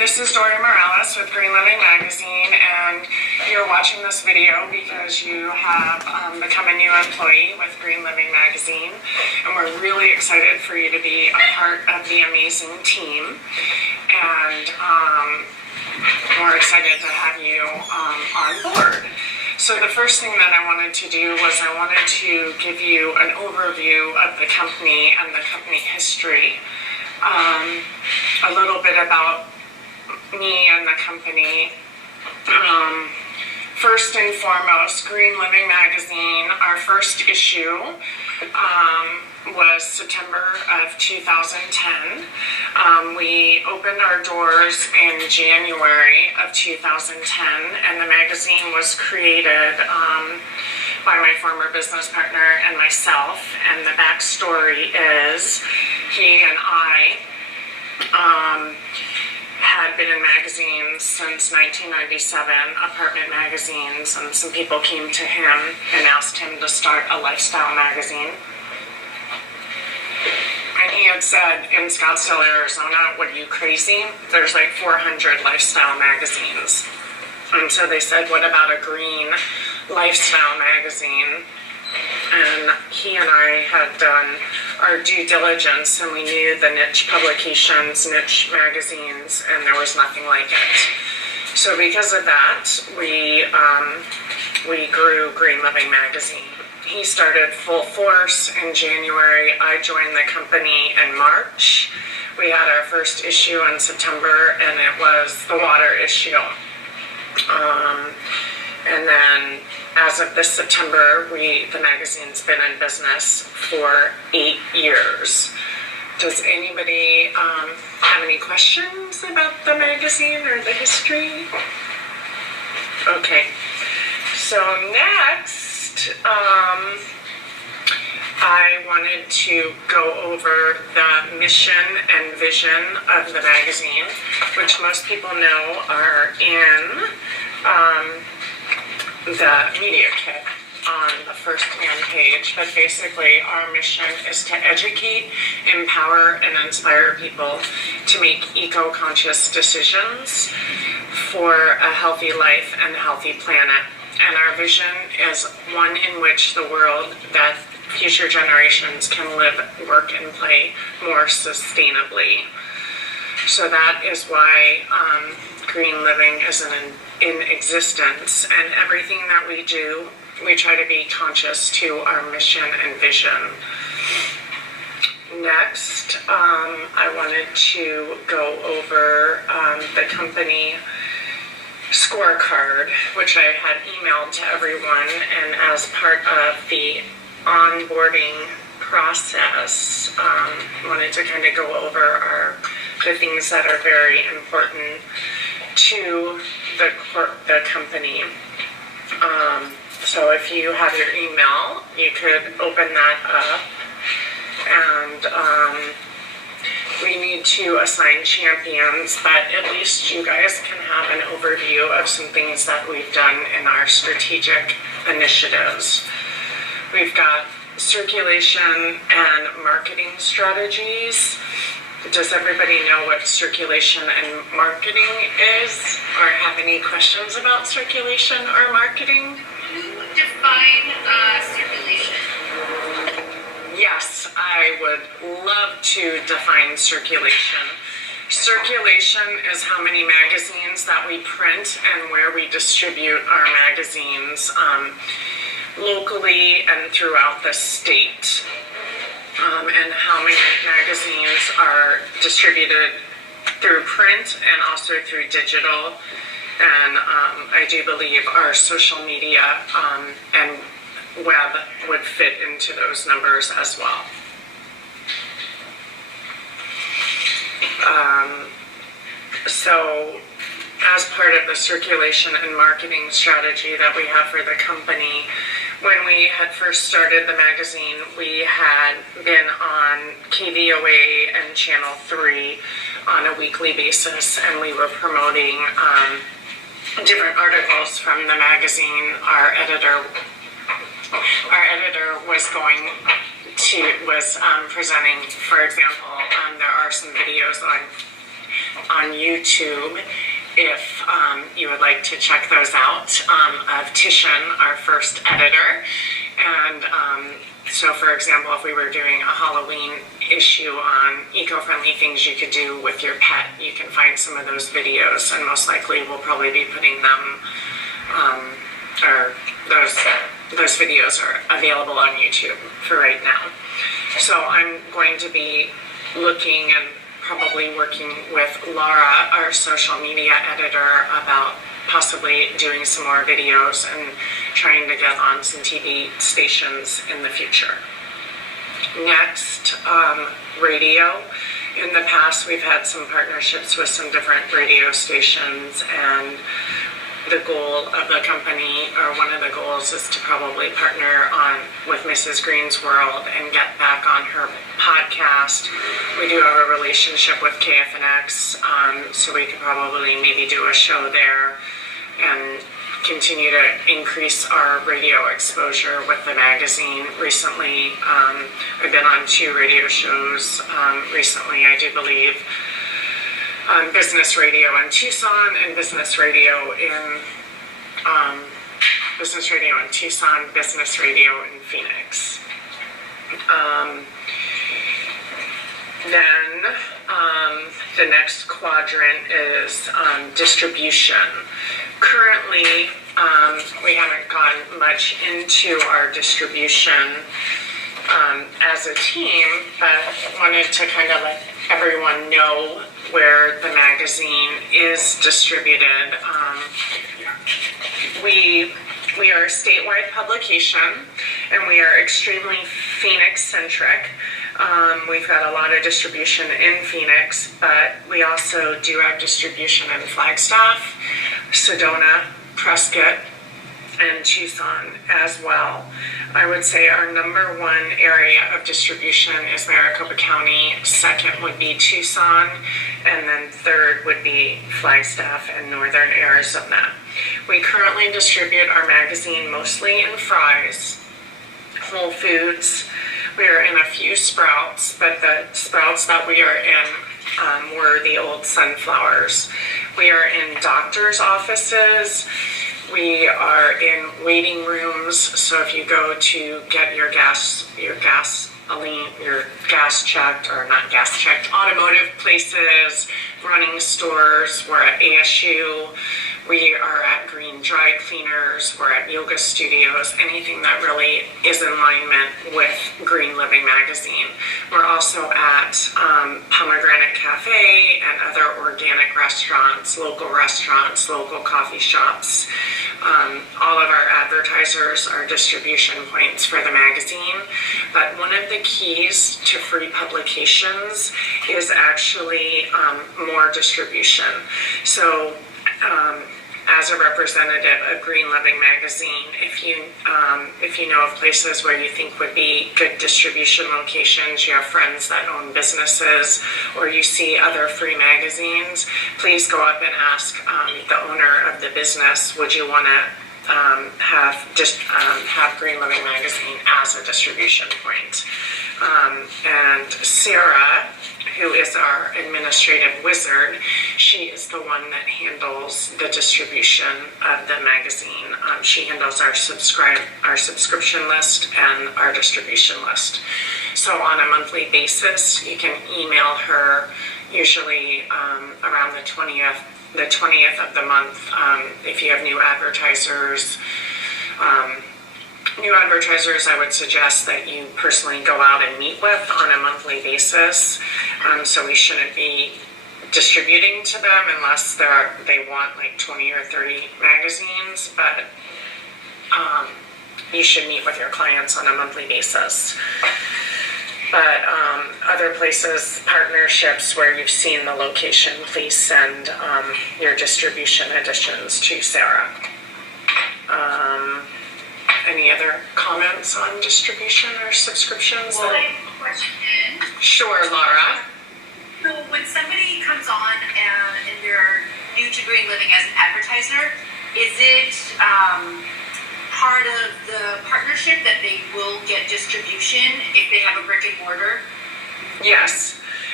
This is Dory Morales with Green Living Magazine, and you're watching this video because you have become a new employee with Green Living Magazine, and we're really excited for you to be a part of the amazing team, and we're excited to have you on board. So the first thing that I wanted to do was I wanted to give you an overview of the company and the company history. A little bit about me and the company. First and foremost, Green Living Magazine, our first issue was September of 2010. We opened our doors in January of 2010, and the magazine was created by my former business partner and myself, and the backstory is he and I had been in magazines since 1997, apartment magazines, and some people came to him and asked him to start a lifestyle magazine. And he had said, in Scottsdale, Arizona, what are you, crazy? There's like 400 lifestyle magazines. And so they said, what about a green lifestyle magazine? And he and I had done our due diligence, and we knew the niche publications, niche magazines, and there was nothing like it. So because of that, we grew Green Living Magazine. He started full force in January. I joined the company in March. We had our first issue in September, and it was the water issue. And then as of this September, the magazine's been in business for 8 years. Does anybody have any questions about the magazine or the history? Okay, so next, I wanted to go over the mission and vision of the magazine, which most people know are in the media kit on the first-hand page, but basically our mission is to educate, empower, and inspire people to make eco-conscious decisions for a healthy life and a healthy planet. And our vision is one in which the world that future generations can live, work, and play more sustainably. So that is why Green Living is in existence, and everything that we do, we try to be conscious to our mission and vision. Next, I wanted to go over the company scorecard, which I had emailed to everyone, and as part of the onboarding process, wanted to kind of go over the things that are very important to the company. So if you have your email, you could open that up, and we need to assign champions, but at least you guys can have an overview of some things that we've done in our strategic initiatives. We've got circulation and marketing strategies. Does everybody know what circulation and marketing is, or have any questions about circulation or marketing? Can you define circulation? Yes, I would love to define circulation. Circulation is how many magazines that we print and where we distribute our magazines locally and throughout the state. And how many magazines are distributed through print and also through digital. And I do believe our social media and web would fit into those numbers as well. So as part of the circulation and marketing strategy that we have for the company, when we had first started the magazine, we had been on KVOA and Channel 3 on a weekly basis, and we were promoting different articles from the magazine. Our editor was presenting, for example, there are some videos on on YouTube if you would like to check those out, of Tishan, our first editor. And so, for example, if we were doing a Halloween issue on eco-friendly things you could do with your pet, you can find some of those videos, and most likely we'll probably be putting them, or those videos are available on YouTube for right now. So I'm going to be looking and probably working with Laura, our social media editor, about possibly doing some more videos and trying to get on some TV stations in the future. Next, radio. In the past, we've had some partnerships with some different radio stations, and the goal of the company, or one of the goals, is to probably partner with Mrs. Green's World and get back on her podcast. We do have a relationship with KFNX, so we could probably maybe do a show there and continue to increase our radio exposure with the magazine. Recently, I've been on 2 radio shows recently, I do believe. Business radio in Tucson and business radio in Tucson, business radio in Phoenix. Then the next quadrant is distribution. Currently, we haven't gone much into our distribution as a team, but wanted to kind of let everyone know where the magazine is distributed. We are a statewide publication, and we are extremely Phoenix-centric. We've got a lot of distribution in Phoenix, but we also do have distribution in Flagstaff, Sedona, Prescott, and Tucson as well. I would say our number one area of distribution is Maricopa County, second would be Tucson, and then third would be Flagstaff and northern Arizona. We currently distribute our magazine mostly in Fry's, Whole Foods. We are in a few Sprouts, but the Sprouts that we are in were the old Sunflowers. We are in doctors' offices. We are in waiting rooms, so if you go to get your gas checked, or not gas checked, automotive places, running stores, we're at ASU, we are at Green Dry Cleaners, we're at yoga studios, anything that really is in alignment with Green Living Magazine. We're also at Pomegranate Cafe and other organic restaurants, local coffee shops. All of our advertisers are distribution points for the magazine, but one of the keys to free publications is actually more distribution. So as a representative of Green Living Magazine, if you know of places where you think would be good distribution locations, you have friends that own businesses, or you see other free magazines, please go up and ask the owner of the business, would you want to have Green Living Magazine as a distribution point. And Sarah, who is our administrative wizard, she is the one that handles the distribution of the magazine. She handles our subscription list and our distribution list. So on a monthly basis, you can email her usually around the 20th of the month. If you have new advertisers, I would suggest that you personally go out and meet with on a monthly basis. So we shouldn't be distributing to them unless they want like 20 or 30 magazines, but you should meet with your clients on a monthly basis. But other places, partnerships where you've seen the location, please send your distribution additions to Sarah. Any other comments on distribution or subscriptions? Well, I have a question. Sure, Laura. So when somebody comes on and they're new to Green Living as an advertiser, is it part of the partnership that they will get distribution if they have a brick and mortar? Yes.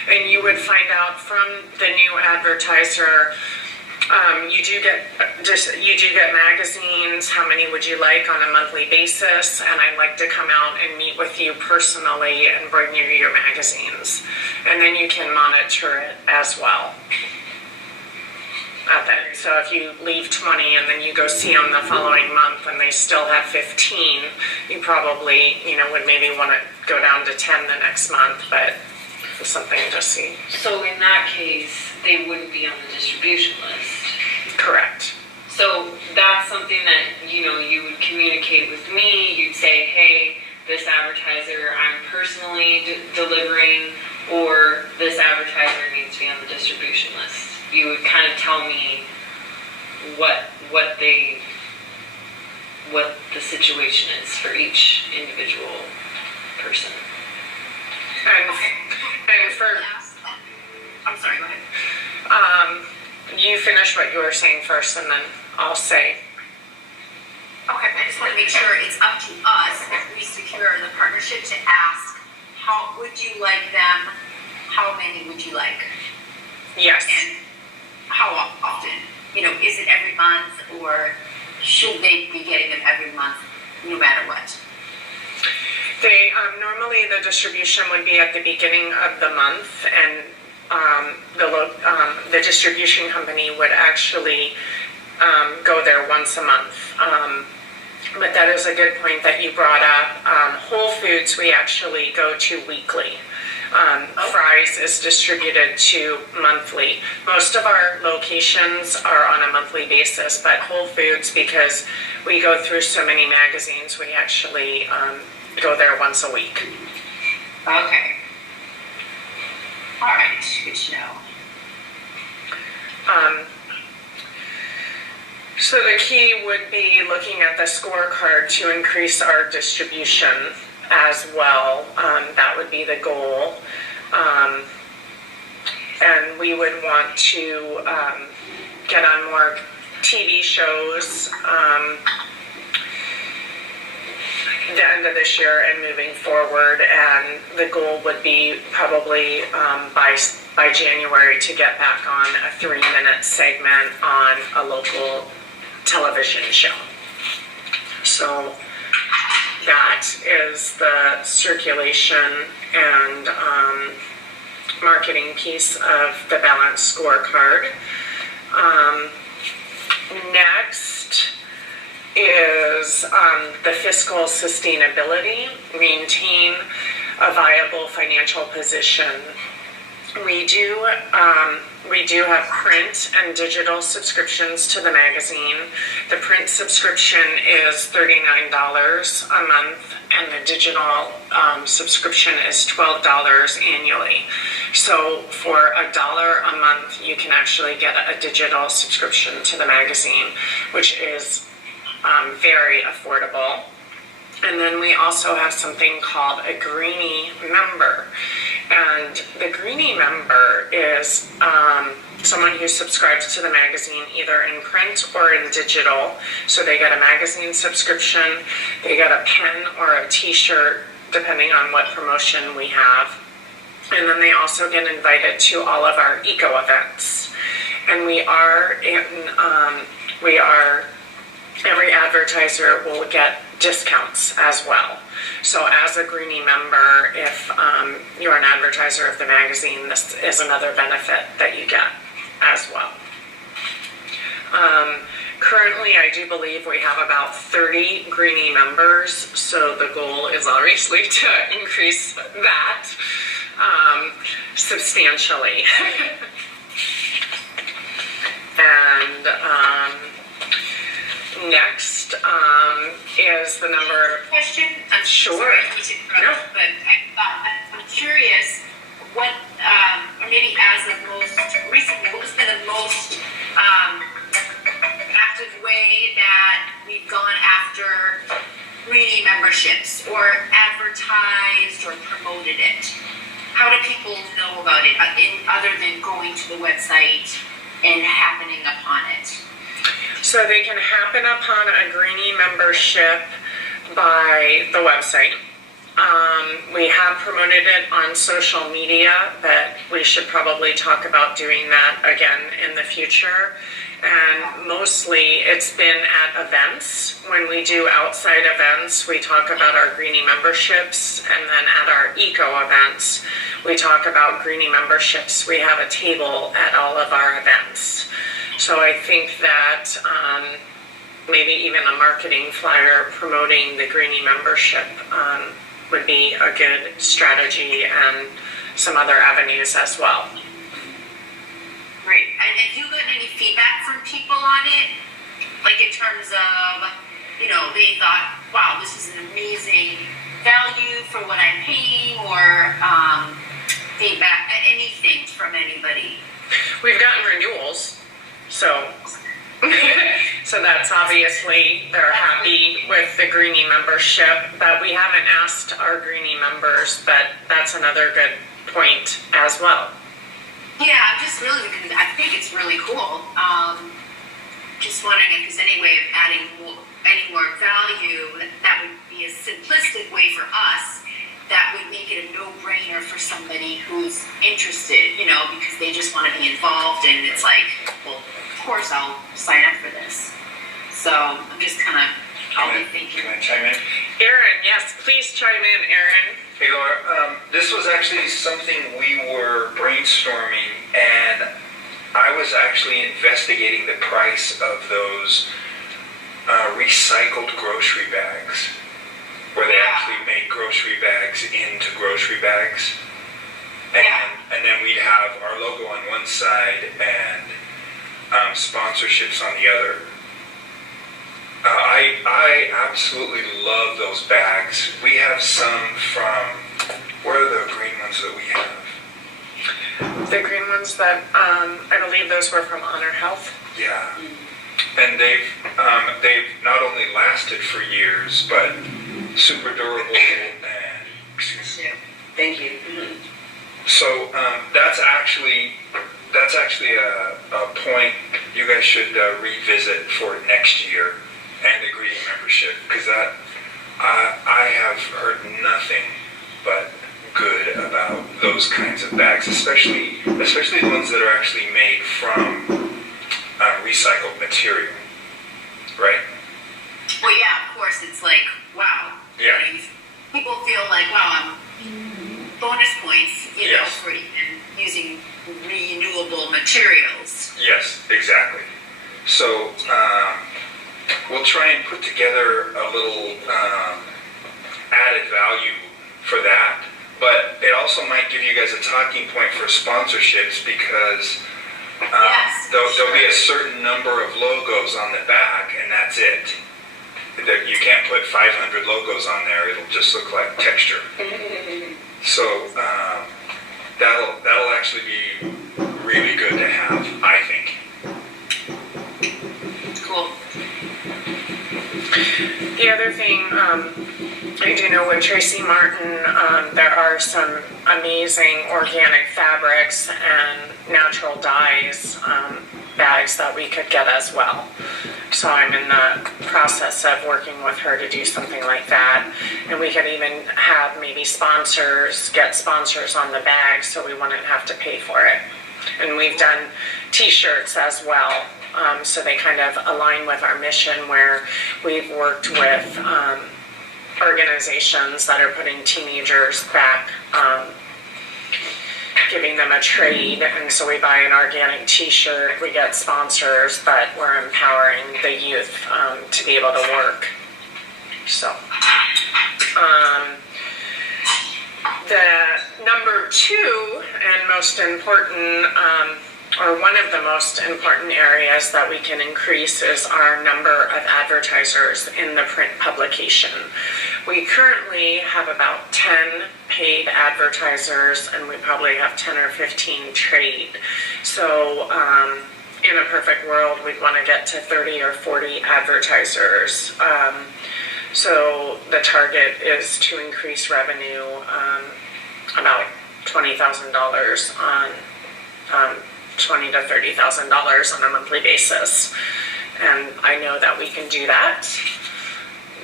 And you would find out from the new advertiser. You do get magazines. How many would you like on a monthly basis? And I'd like to come out and meet with you personally and bring you your magazines. And then you can monitor it as well. So if you leave 20 and then you go see them the following month and they still have 15, you probably, would maybe want to go down to 10 the next month, but it's something to see. So in that case, they wouldn't be on the distribution list. Correct. So that's something that, you would communicate with me. You'd say, hey, this advertiser I'm personally delivering, or this advertiser needs to be on the distribution list. You would kind of tell me what the situation is for each individual person. And for... I'm sorry, go ahead. You finish what you were saying first, and then I'll say. Okay, I just want to make sure it's up to us, if we secure the partnership, to ask, how would you like them? How many would you like? Yes. And how often? Is it every month, or should they be getting them every month, no matter what? They normally the distribution would be at the beginning of the month, and the distribution company would actually go there once a month. But that is a good point that you brought up. Whole Foods we actually go to weekly. Fry's is distributed to monthly. Most of our locations are on a monthly basis, but Whole Foods, because we go through so many magazines, we actually go there once a week. Okay. All right, good to know. So the key would be looking at the scorecard to increase our distribution as well. That would be the goal. And we would want to get on more TV shows the end of this year and moving forward. And the goal would be probably by January to get back on a 3-minute segment on a local television show. So that is the circulation and marketing piece of the balanced scorecard. Next is the fiscal sustainability, maintain a viable financial position. We do have print and digital subscriptions to the magazine. The print subscription is $39 a month, and the digital subscription is $12 annually. So for $1 a month, you can actually get a digital subscription to the magazine, which is very affordable. And then we also have something called a Greenie member. And the Greenie member is someone who subscribes to the magazine either in print or in digital. So they get a magazine subscription, they get a pen or a t-shirt, depending on what promotion we have. And then they also get invited to all of our eco events. And every advertiser will get discounts as well. So as a Greenie member, if you're an advertiser of the magazine, this is another benefit that you get as well. Currently, I do believe we have about 30 Greenie members, so the goal is obviously to increase that substantially. And next is the number. Question? I'm Sure. Sorry to interrupt, but I'm curious what, or maybe as of most recently, what has been the most active way that we've gone after Greenie memberships or advertised or promoted it? How do people know about it other than going to the website and happening upon it? So they can happen upon a Greenie membership by the website. We have promoted it on social media, but we should probably talk about doing that again in the future. And mostly it's been at events. When we do outside events, we talk about our Greenie memberships, and then at our eco events, we talk about Greenie memberships. We have a table at all of our events. So I think that maybe even a marketing flyer promoting the Greenie membership would be a good strategy, and some other avenues as well. Great. And have you gotten any feedback from people on it? Like in terms of, they thought, wow, this is an amazing value for what I'm paying, or feedback, anything from anybody? We've gotten renewals, so so that's obviously they're happy with the Greenie membership, but we haven't asked our Greenie members, but that's another good point as well. Yeah, I'm just really, because I think it's really cool. Just wondering if there's any way of adding any more value that would be a simplistic way for us that would make it a no-brainer for somebody who's interested, because they just want to be involved, and it's like, well, of course I'll sign up for this. So I'm just kind of, I'll be thinking. Can I chime in? Aaron, yes, please chime in, Aaron. Hey Laura, this was actually something we were brainstorming, and I was actually investigating the price of those recycled grocery bags, where they actually made grocery bags into grocery bags, and then we'd have our logo on one side and sponsorships on the other. I absolutely love those bags. We have some from, what are the green ones that we have? The green ones that, I believe those were from Honor Health. Yeah. And they've not only lasted for years, but super durable and, excuse me. Thank you. So that's actually a point you guys should revisit for next year, and the Greenie membership, because that I have heard nothing but good about those kinds of bags, especially the ones that are actually made from recycled material, right? Well, yeah, of course, it's like, wow. Yeah. People feel like, wow, I'm bonus points, Yes. for even using renewable materials. Yes, exactly. So we'll try and put together a little added value for that, but it also might give you guys a talking point for sponsorships, because there'll be a certain number of logos on the back, and that's it. You can't put 500 logos on there; it'll just look like texture. So that'll actually be really good to have, I think. Cool. The other thing, I do know with Tracy Martin, there are some amazing organic fabrics and natural dyes bags that we could get as well. So I'm in the process of working with her to do something like that. And we could even have maybe get sponsors on the bag, so we wouldn't have to pay for it. And we've done t-shirts as well. So they kind of align with our mission, where we've worked with organizations that are putting teenagers back, giving them a trade, and so we buy an organic t-shirt, we get sponsors, but we're empowering the youth to be able to work. So the number 2 and most important, or one of the most important areas that we can increase, is our number of advertisers in the print publication. We currently have about 10 paid advertisers, and we probably have 10 or 15 trade. So in a perfect world, we'd want to get to 30 or 40 advertisers. So the target is to increase revenue about $20,000 on $20,000 to $30,000 on a monthly basis, and I know that we can do that.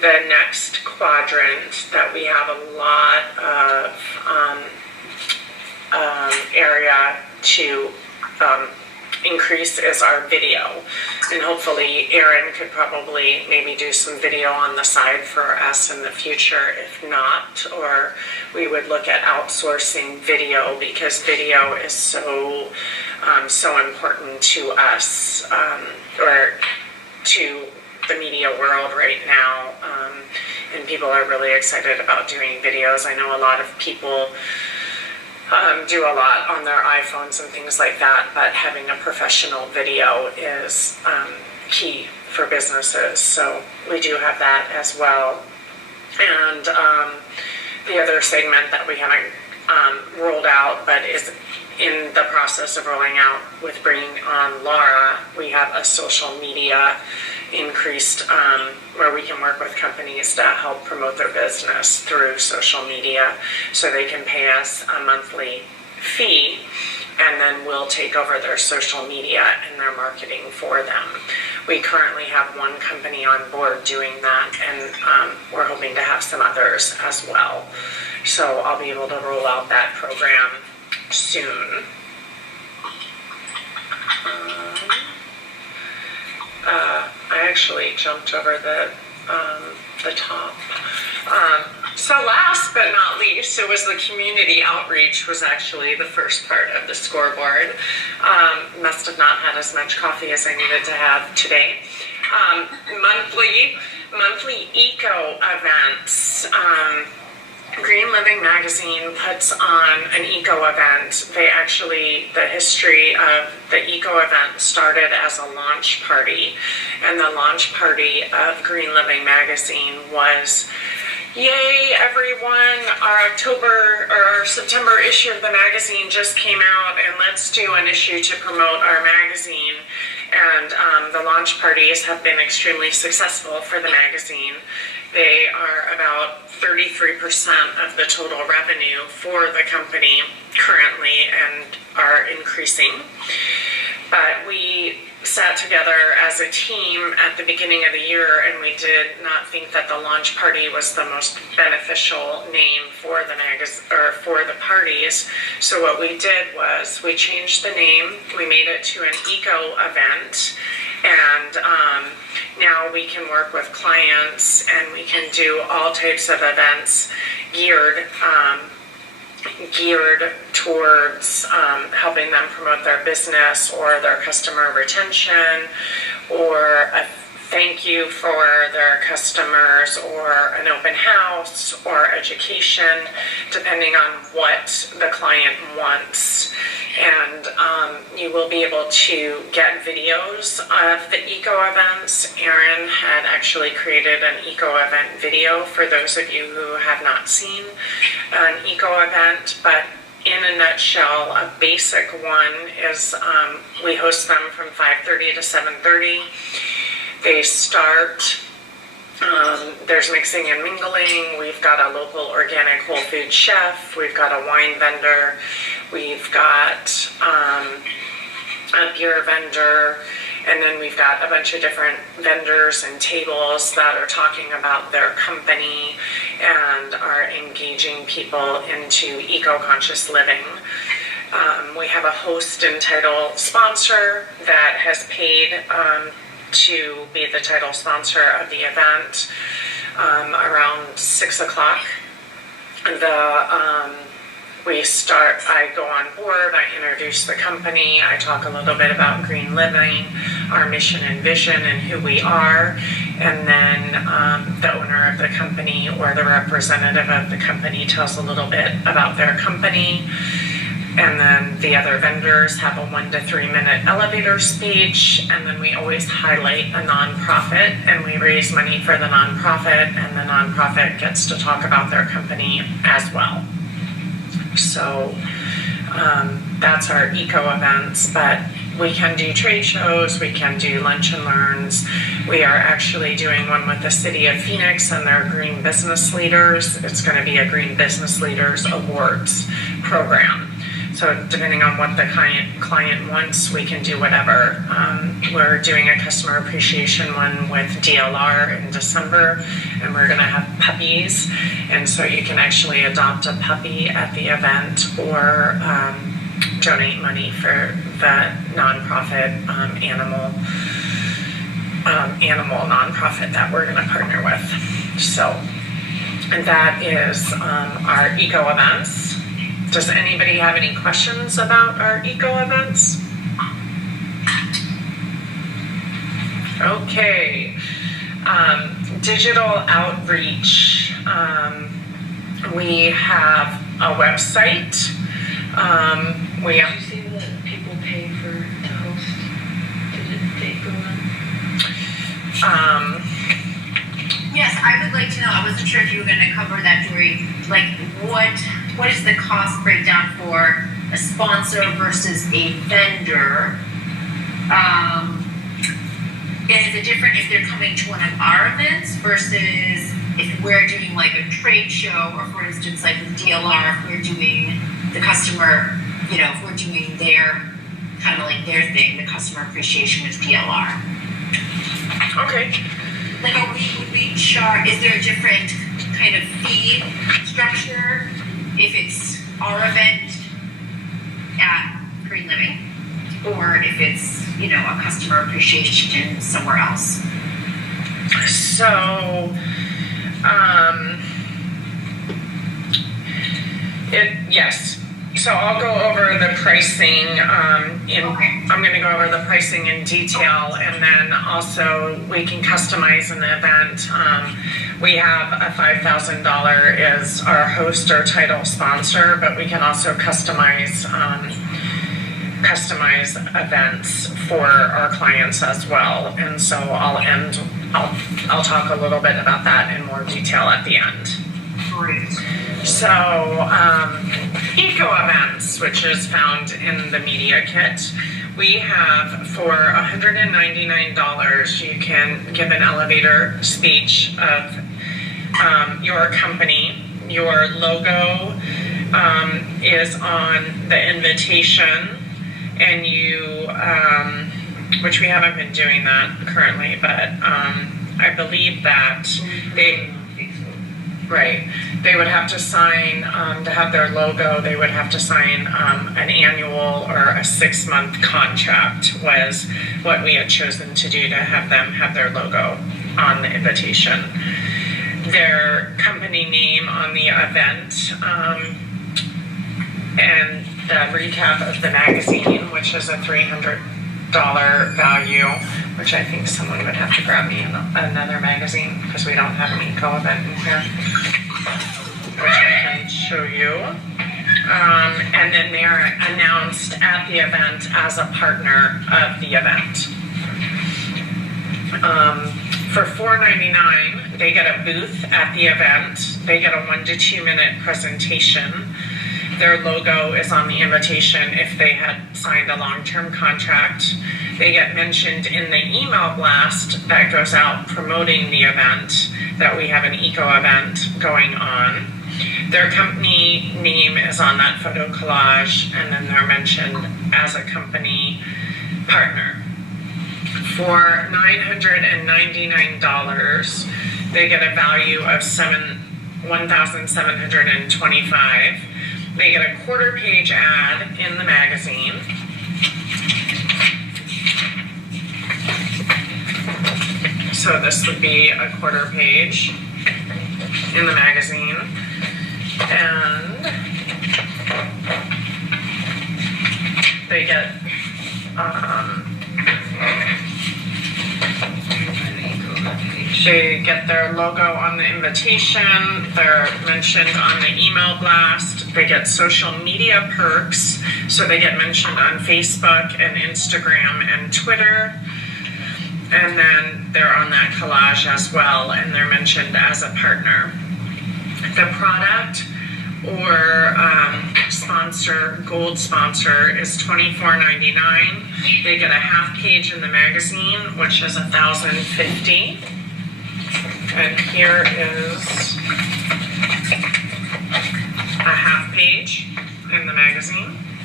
the next quadrant that we have a lot of area to increase is our video. And hopefully Erin could probably maybe do some video on the side for us in the future. If not, or we would look at outsourcing video, because video is so important to us, or to the media world right now. And people are really excited about doing videos. I know a lot of people do a lot on their iPhones and things like that, but having a professional video is key for businesses. So we do have that as well. And the other segment that we haven't rolled out, but is in the process of rolling out with bringing on Laura, we have a social media increased, where we can work with companies to help promote their business through social media, so they can pay us a monthly fee, and then we'll take over their social media and their marketing for them. We currently have one company on board doing that, and we're hoping to have some others as well. So I'll be able to roll out that program soon. I actually jumped over the top. So last but not least, it was the community outreach was actually the first part of the scoreboard. Must have not had as much coffee as I needed to have today. Monthly eco events. Green Living Magazine puts on an eco event. The history of the eco event started as a launch party, and the launch party of Green Living Magazine was, yay everyone, our September issue of the magazine just came out, and let's do an issue to promote our magazine. And the launch parties have been extremely successful for the magazine. They are about 33% of the total revenue for the company currently, and are increasing. But we sat together as a team at the beginning of the year, and we did not think that the launch party was the most beneficial name for the magazine or for the parties. So what we did was we changed the name. We made it to an eco event, and now we can work with clients, and we can do all types of events geared towards helping them promote their business or their customer retention, or a thank you for their customers, or an open house, or education, depending on what the client wants. And you will be able to get videos of the eco events. Erin had actually created an eco event video for those of you who have not seen an eco event, but in a nutshell, a basic one is we host them from 5:30 to 7:30. They start, there's mixing and mingling. We've got a local organic whole food chef. We've got a wine vendor. We've got a beer vendor. And then we've got a bunch of different vendors and tables that are talking about their company and are engaging people into eco-conscious living. We have a host and title sponsor that has paid to be the title sponsor of the event around 6 o'clock. I go on board, I introduce the company, I talk a little bit about Green Living, our mission and vision, and who we are, and then the owner of the company or the representative of the company tells a little bit about their company. And then the other vendors have a 1 to 3 minute elevator speech, and then we always highlight a nonprofit, and we raise money for the nonprofit, and the nonprofit gets to talk about their company as well. So that's our eco events, but we can do trade shows, we can do lunch and learns. We are actually doing one with the City of Phoenix and their Green Business Leaders. It's going to be a Green Business Leaders Awards program. So So depending on what the client wants, we can do whatever. We're doing a customer appreciation one with DLR in December, and we're gonna have puppies. And so you can actually adopt a puppy at the event or donate money for the nonprofit animal nonprofit that we're gonna partner with. So, and that is our eco events. Does anybody have any questions about our eco events? Okay. Digital outreach. We have a website. We Did you see that people pay to host? Did they go on? Yes, I would like to know, I wasn't sure if you were gonna cover that, Dory, like what is the cost breakdown for a sponsor versus a vendor? And is it different if they're coming to one of our events versus if we're doing like a trade show, or for instance, like with DLR, if we're doing the customer, if we're doing their, kind of like their thing, the customer appreciation with DLR. Okay. Like, would we charge, is there a different kind of fee structure if it's our event at Green Living, or if it's, a customer appreciation somewhere else? So, yes. So I'll go over the pricing I'm going to go over the pricing in detail, and then also we can customize an event. We have a $5,000 is our host or title sponsor, but we can also customize events for our clients as well. And so I'll talk a little bit about that in more detail at the end. Great. So, eco events, which is found in the media kit, we have for $199, you can give an elevator speech of your company. Your logo is on the invitation, and you, which we haven't been doing that currently, but I believe that they would have to sign, to have their logo, they would have to sign an annual or a 6-month contract was what we had chosen to do, to have them have their logo on the invitation. Their company name on the event, and the recap of the magazine, which is a $300 value, which I think someone would have to grab me another magazine because we don't have an eco event in here, which I can show you. And then they're announced at the event as a partner of the event. For $4.99, they get a booth at the event. They get a 1 to 2 minute presentation. Their logo is on the invitation if they had signed a long-term contract. They get mentioned in the email blast that goes out promoting the event, that we have an eco event going on. Their company name is on that photo collage, and then they're mentioned as a company partner. For $999, they get a value of $1,725. They get a 1/4-page ad in the magazine. So this would be a 1/4 page in the magazine. And they get their logo on the invitation. They're mentioned on the email blast. They get social media perks. So they get mentioned on Facebook and Instagram and Twitter. And then they're on that collage as well, and they're mentioned as a partner. The product or gold sponsor is $24.99. They get a 1/2 page in the magazine, which is $1,050. And here is a 1/2 page in the magazine.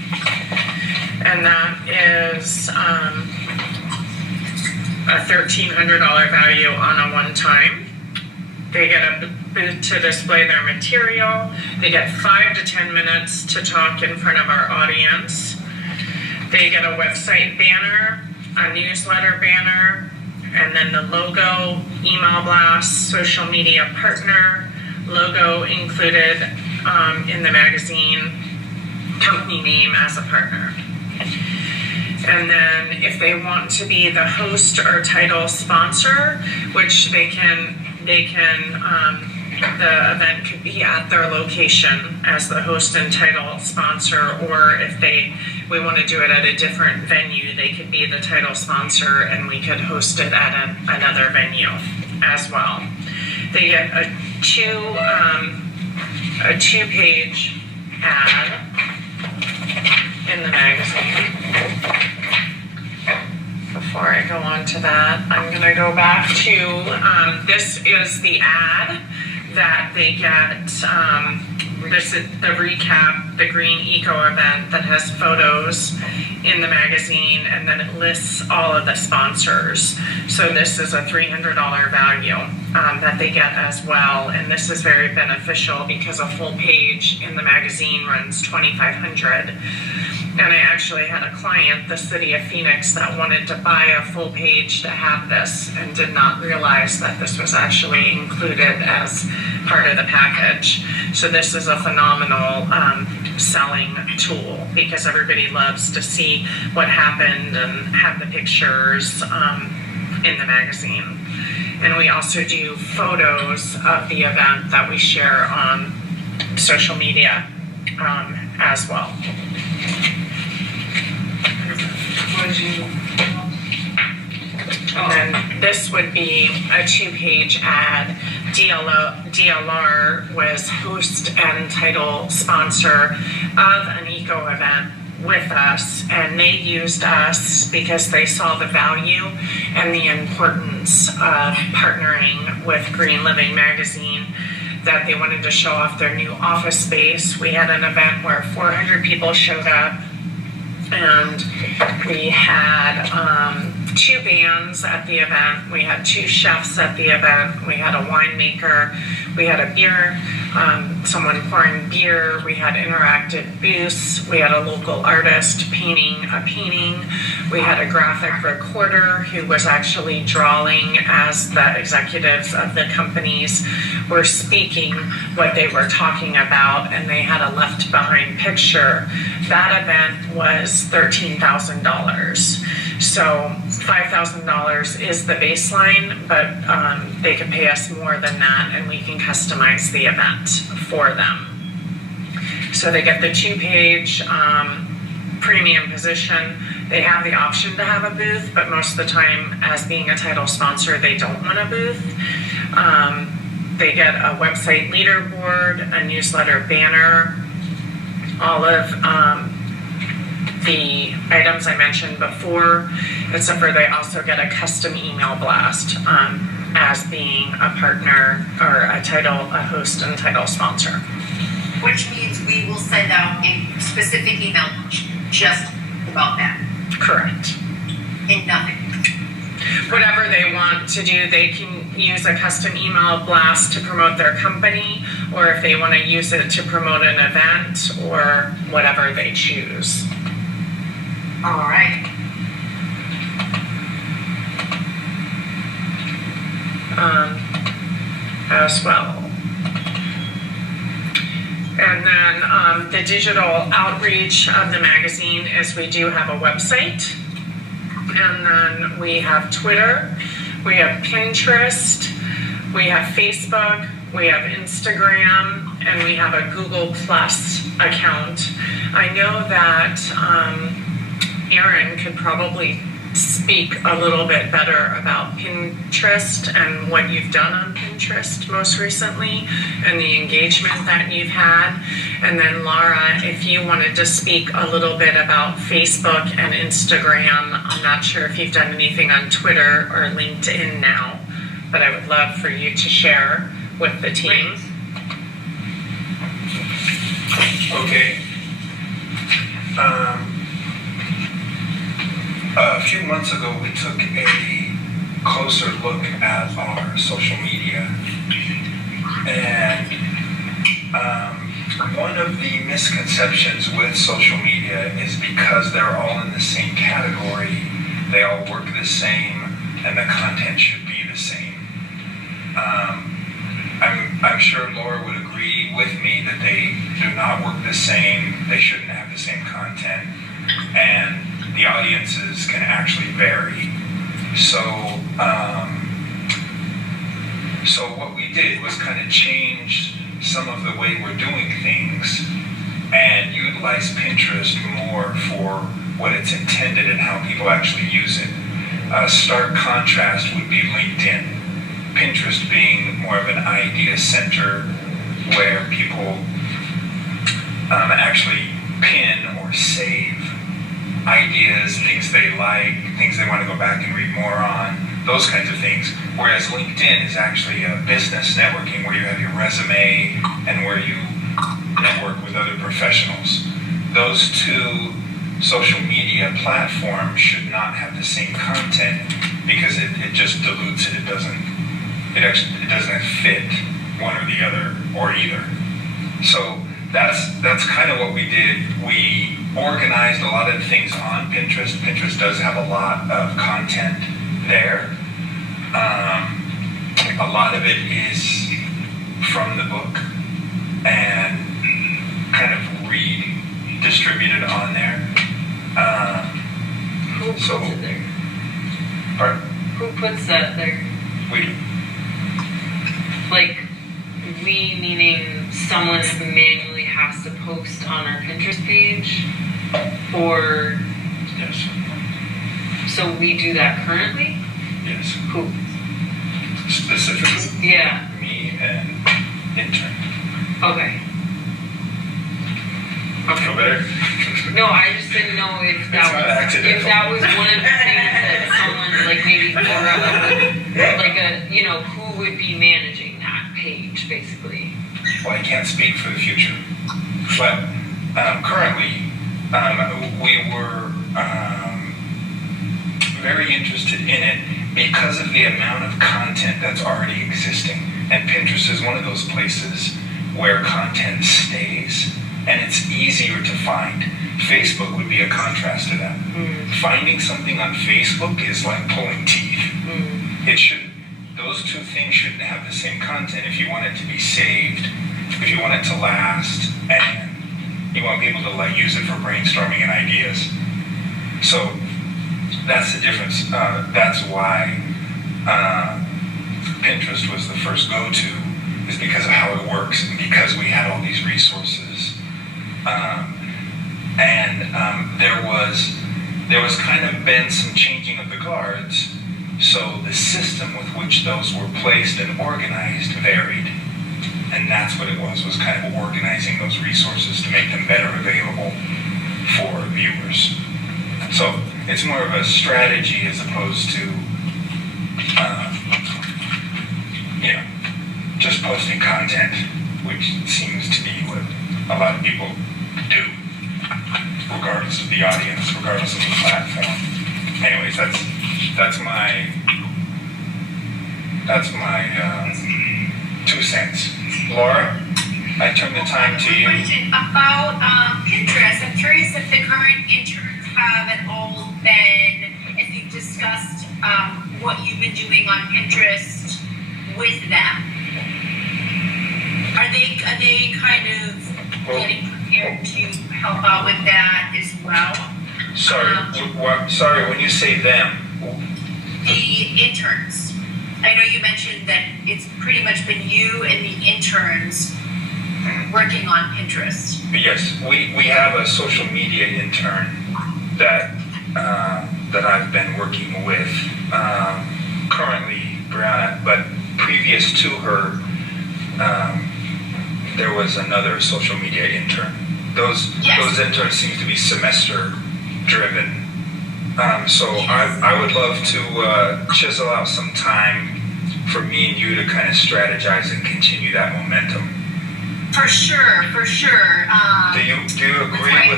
And that is a $1,300 value on a one-time. They get a booth to display their material. They get 5 to 10 minutes to talk in front of our audience. They get a website banner, a newsletter banner, and then the logo, email blast, social media partner, logo included in the magazine, company name as a partner. And then if they want to be the host or title sponsor, which they can, the event could be at their location as the host and title sponsor, or if we want to do it at a different venue, they could be the title sponsor and we could host it at another venue as well. They get a two-page ad in the magazine. Before I go on to that, I'm going to go back to, this is the ad that they get. This is the recap, the Green Eco event that has photos in the magazine, and then it lists all of the sponsors. So this is a $300 value that they get as well, and this is very beneficial because a full page in the magazine runs $2,500. And I actually had a client, the city of Phoenix, that wanted to buy a full page to have this and did not realize that this was actually included as part of the package. So this is a phenomenal selling tool because everybody loves to see what happened and have the pictures in the magazine. And we also do photos of the event that we share on social media as well. And then this would be a 2-page ad. DLR was host and title sponsor of an eco event with us, and they used us because they saw the value and the importance of partnering with Green Living Magazine, that they wanted to show off their new office space. We had an event where 400 people showed up, and we had 2 bands at the event. We had 2 chefs at the event. We had a winemaker. We had a beer, someone pouring beer. We had interactive booths. We had a local artist painting a painting. We had a graphic recorder who was actually drawing as the executives of the companies were speaking what they were talking about, and they had a left behind picture. That event was $13,000. So $5,000 is the baseline, but they can pay us more than that, and we can customize the event for them. So they get the 2-page premium position. They have the option to have a booth, but most of the time, as being a title sponsor, they don't want a booth. They get a website leaderboard, a newsletter banner, all of the items I mentioned before, except for they also get a custom email blast as being a partner or a host and title sponsor. Which means we will send out a specific email just about that. Correct. And nothing. Whatever they want to do, they can use a custom email blast to promote their company, or if they want to use it to promote an event, or whatever they choose. All right. As well. And then the digital outreach of the magazine is we do have a website, and then we have Twitter, we have Pinterest, we have Facebook, we have Instagram, and we have a Google Plus account. I know that Erin could probably speak a little bit better about Pinterest and what you've done on Pinterest most recently and the engagement that you've had. And then Laura, if you wanted to speak a little bit about Facebook and Instagram. I'm not sure if you've done anything on Twitter or LinkedIn now, but I would love for you to share with the team. Okay. A few months ago, we took a closer look at our social media, and one of the misconceptions with social media is because they're all in the same category, they all work the same, and the content should be the same. I'm sure Laura would agree with me that they do not work the same, they shouldn't have the same content, and the audiences can actually vary. So what we did was kind of change some of the way we're doing things and utilize Pinterest more for what it's intended and how people actually use it. A stark contrast would be LinkedIn. Pinterest being more of an idea center where people actually pin or save ideas, things they like, things they want to go back and read more on, those kinds of things. Whereas LinkedIn is actually a business networking where you have your resume and where you network with other professionals. Those two social media platforms should not have the same content because it just dilutes it. It doesn't fit one or the other or either. So that's kind of what we did. We organized a lot of things on Pinterest. Pinterest does have a lot of content there. A lot of it is from the book and kind of redistributed on there. Who puts it there? Pardon? Who puts that there? We do. Like, we meaning someone manually has to post on our Pinterest page? Or... Yes. So we do that currently? Yes. Who? Specifically? Yeah. Me and intern. Okay. Feel better? No, I just didn't know if that was one of the things that someone, like, maybe Laura would, like, who would be managing that page, basically. Well, I can't speak for the future, but currently we were very interested in it because of the amount of content that's already existing. And Pinterest is one of those places where content stays and it's easier to find. Facebook would be a contrast to that. Finding something on Facebook is like pulling teeth. Those two things shouldn't have the same content if you want it to be saved, if you want it to last, and you want people to like use it for brainstorming and ideas. So that's the difference. That's why Pinterest was the first go-to, is because of how it works and because we had all these resources. There was kind of been some changing of the guards, so the system with which those were placed and organized varied. And that's what it was kind of organizing those resources to make them better available for viewers. So it's more of a strategy as opposed to, just posting content, which seems to be what a lot of people do, regardless of the audience, regardless of the platform. Anyways, that's my 2 cents. Laura, I turn the time to you. Question about Pinterest. I'm curious if the current interns have at all been, if you've discussed what you've been doing on Pinterest with them. Are they kind of getting prepared to help out with that as well? Sorry, when you say them. The interns. I know you mentioned that it's pretty much been you and the interns working on Pinterest. Yes, we have a social media intern that I've been working with currently, Brianna, but previous to her, there was another social media intern. Those interns seem to be semester driven. So I would love to chisel out some time for me and you to kind of strategize and continue that momentum. For sure. Do you agree with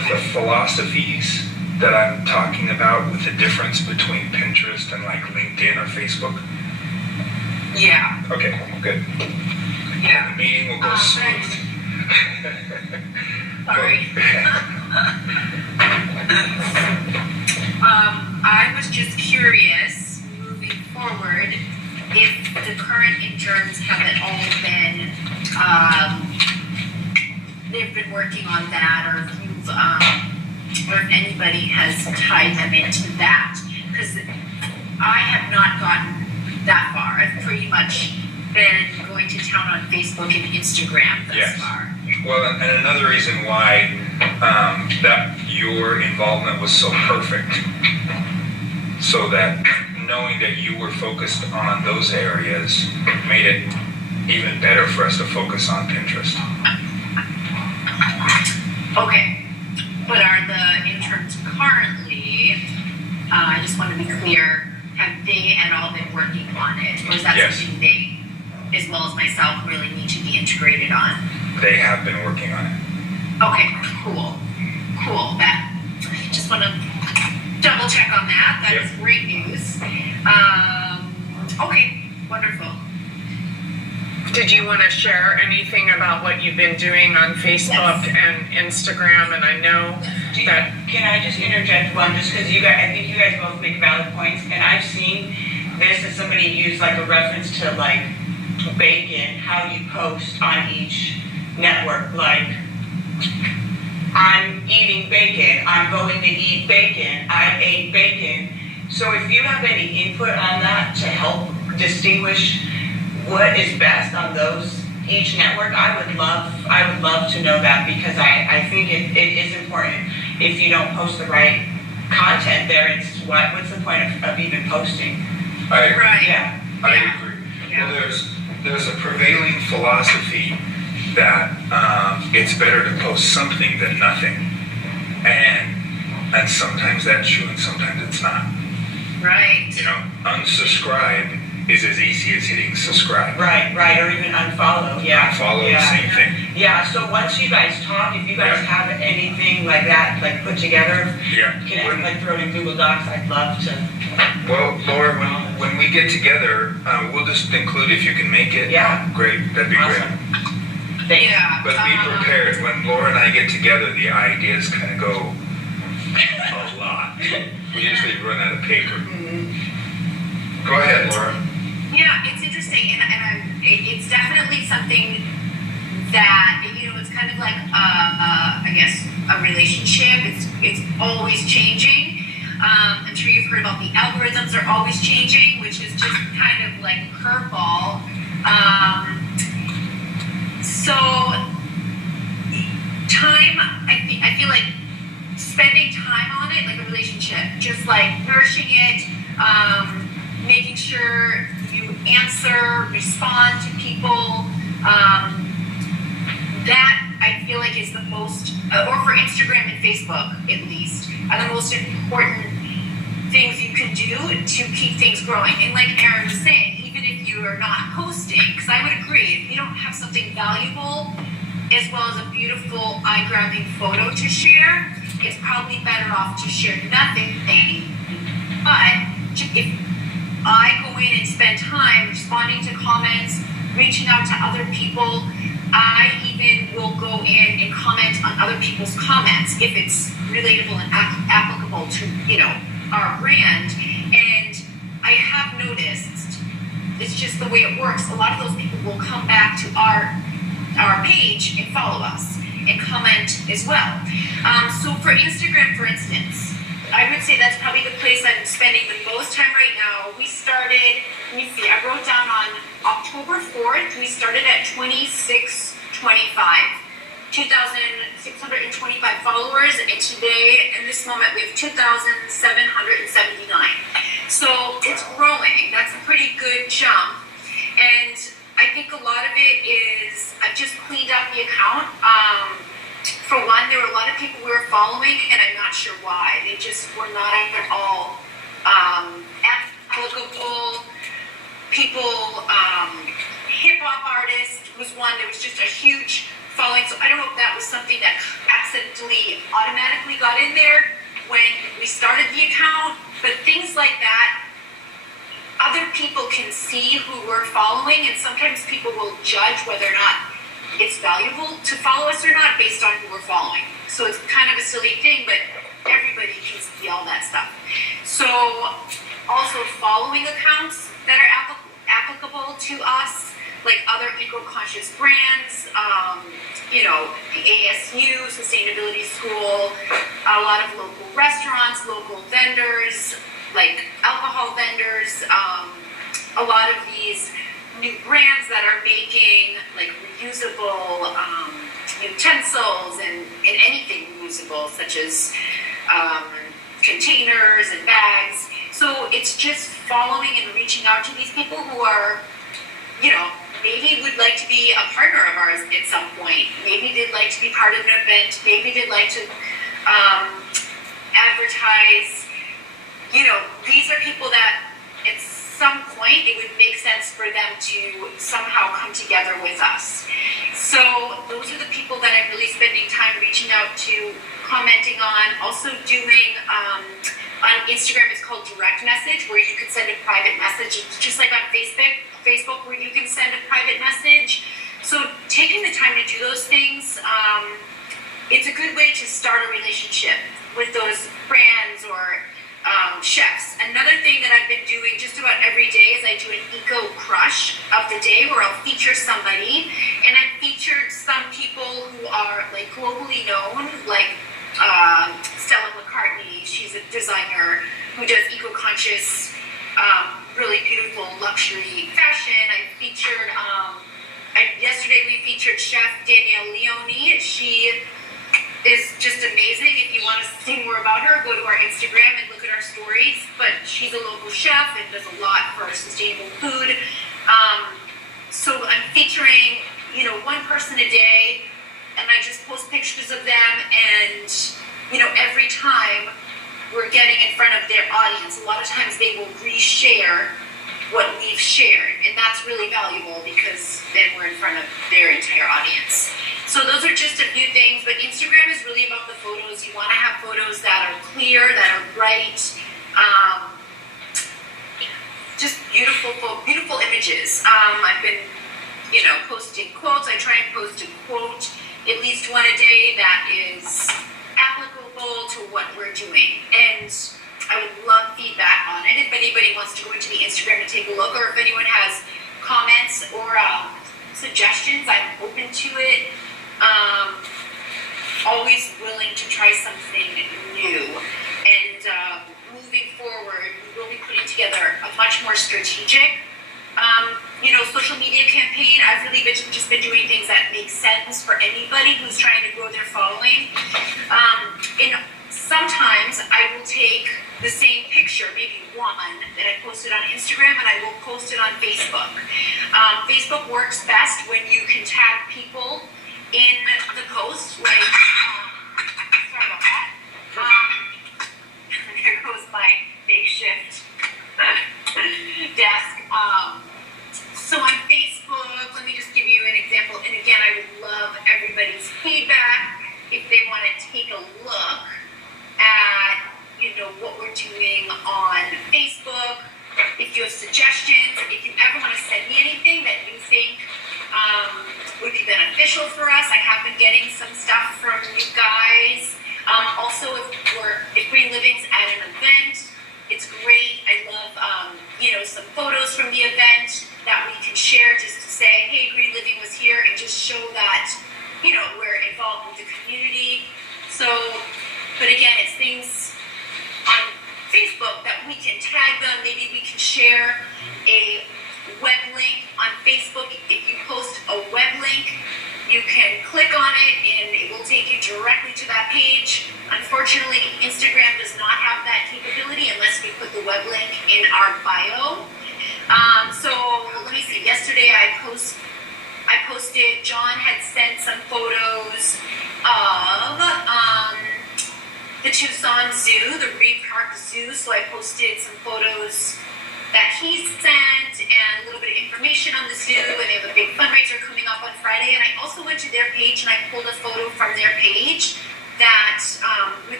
the philosophies that I'm talking about with the difference between Pinterest and like LinkedIn or Facebook? Yeah. Okay, good. Yeah. The meeting will go smooth. Sorry. I was just curious, moving forward, if the current interns haven't all been, they've been working on that, or if you've, or if anybody has tied them into that, because I have not gotten that far. I've pretty much been going to town on Facebook and Instagram thus far. Well, and another reason why that your involvement was so perfect, so that knowing that you were focused on those areas made it even better for us to focus on Pinterest. Okay, but are the interns currently, I just want to be clear, have they at all been working on it? Or is that something they, as well as myself, really need to be integrated on? They have been working on it. Okay, cool. That, I just want to double check on that. That is great news. Okay, wonderful. Did you want to share anything about what you've been doing on Facebook and Instagram? And I know that. Can I just interject one, just because you guys, I think you guys both make valid points, and I've seen this as somebody use like a reference to like bacon, how you post on each network, like I'm eating bacon, I'm going to eat bacon, I ate bacon. So if you have any input on that to help distinguish what is best on those each network, I would love to know that, because I think it is important. If you don't post the right content there, it's what's the point of even posting? I agree. Right. Yeah. I agree. Yeah. Well, there's a prevailing philosophy that it's better to post something than nothing, and sometimes that's true and sometimes it's not. Right. You know, unsubscribe is as easy as hitting subscribe. Right, or even unfollow. Yeah. Unfollow, same thing. Yeah, so once you guys talk, if you guys have anything like that, like put together, can like throw it in Google Docs, I'd love to. Well, Laura, when we get together, we'll just include, if you can make it. Yeah. Great, that'd be Awesome. great. Yeah. But be prepared. When Laura and I get together, the ideas kind of go a lot. We usually run out of paper. Go ahead, Laura. Yeah, it's interesting, and it's definitely something that, you know, it's kind of like I guess a relationship. It's always changing. I'm sure you've heard about the algorithms are always changing, which is just kind of like a curveball. So time, I feel like spending time on it, like a relationship, just like nourishing it, making sure you answer, respond to people. That I feel like is the most, or for Instagram and Facebook at least, are the most important things you can do to keep things growing. And like Erin was saying, even if you are not posting, because I would agree, if you don't have something valuable as well as a beautiful eye-grabbing photo to share, it's probably better off to share nothing. But if I go in and spend time responding to comments, reaching out to other people, I even will go in and comment on other people's comments if it's relatable and applicable to, you know, our brand. And I have noticed, it's just the way it works, a lot of those people will come back to our page and follow us and comment as well. So for Instagram, for instance, I would say that's probably the place I'm spending the most time right now. We started, let me see, I wrote down on October 4th, we started at 2,625 followers, and today, in this moment, we have 2,779. So it's growing. That's a pretty good jump. And I think a lot of it is, I've just cleaned up the account. For one, there were a lot of people we were following, and I'm not sure why. They just were not at all applicable. People, hip-hop artist was one. There was just a huge following. So I don't know if that was something that accidentally automatically got in there when we started the account, but things like that, other people can see who we're following, and sometimes people will judge whether or not it's valuable to follow us or not based on who we're following. So it's kind of a silly thing, but everybody can see all that stuff. So also following accounts that are applicable to us, like other eco-conscious brands, the ASU, Sustainability School, a lot of local restaurants, local vendors, like alcohol vendors, a lot of these new brands that are making like reusable utensils and anything reusable, such as containers and bags. So it's just following and reaching out to these people who are, maybe would like to be a partner of ours at some point. Maybe they'd like to be part of an event. Maybe they'd like to advertise. These are people that at some point it would make sense for them to somehow come together with us. So those are the people that I'm really spending time reaching out to, commenting on, also doing on Instagram. It's called direct message, where you can send a private message. It's just like on Facebook where you can send a private message. So taking the time to do those things, it's a good way to start a relationship with those brands or chefs. Another thing that I've been doing just about every day is I do an eco crush of the day, where I'll feature somebody, and I've featured some people who are like globally known, like Stella McCartney. She's a designer who does eco-conscious, really beautiful luxury fashion. I featured, yesterday we featured Chef Danielle Leone. She is just amazing. If you want to see more about her, go to our Instagram and look at our stories. But she's a local chef and does a lot for sustainable food. So I'm featuring, one person a day, and I just post pictures of them, and, every time we're getting in front of their audience, a lot of times they will reshare what we've shared, and that's really valuable because then we're in front of their entire audience. So those are just a few things, but Instagram is really about the photos. You want to have photos that are clear, that are bright, just beautiful images. I've been, posting quotes. I try and post a quote at least one a day that is applicable to what we're doing. And I would love feedback on it. If anybody wants to go into the Instagram and take a look, or if anyone has comments or suggestions, I'm open to it. Always willing to try something new. And moving forward, we will be putting together a much more strategic, social media campaign. I've really just been doing things that make sense for anybody who's trying to grow their following. And sometimes I will take the same picture, maybe one that I posted on Instagram, and I will post it on Facebook. Facebook works best when you can tag people in the post, like, sorry about that. There goes my makeshift desk. So on Facebook, let me just give you an example. And again, I would love everybody's feedback if they want to take a look at, what we're doing on Facebook. If you have suggestions, if you ever want to send me anything that you think would be beneficial for us. I have been getting some stuff from you guys. Also, if Green Living's at an event, it's great. I love, some photos from the event that we can share, just to say, hey, Green Living was here, and just show that, we're involved with the community. So, but again, it's things on Facebook that we can tag them. Maybe we can share a web link on Facebook. If you post a web link, you can click on it and it will take you directly to that page. Unfortunately, Instagram does not have that capability unless we put the web link in our bio. So let me see. Yesterday I posted, John had sent some photos of the Tucson Zoo, the Reed Park Zoo. So I posted some photos that he sent and a little bit of information on the zoo, and they have a big fundraiser coming up on Friday. And I also went to their page and I pulled a photo from their page that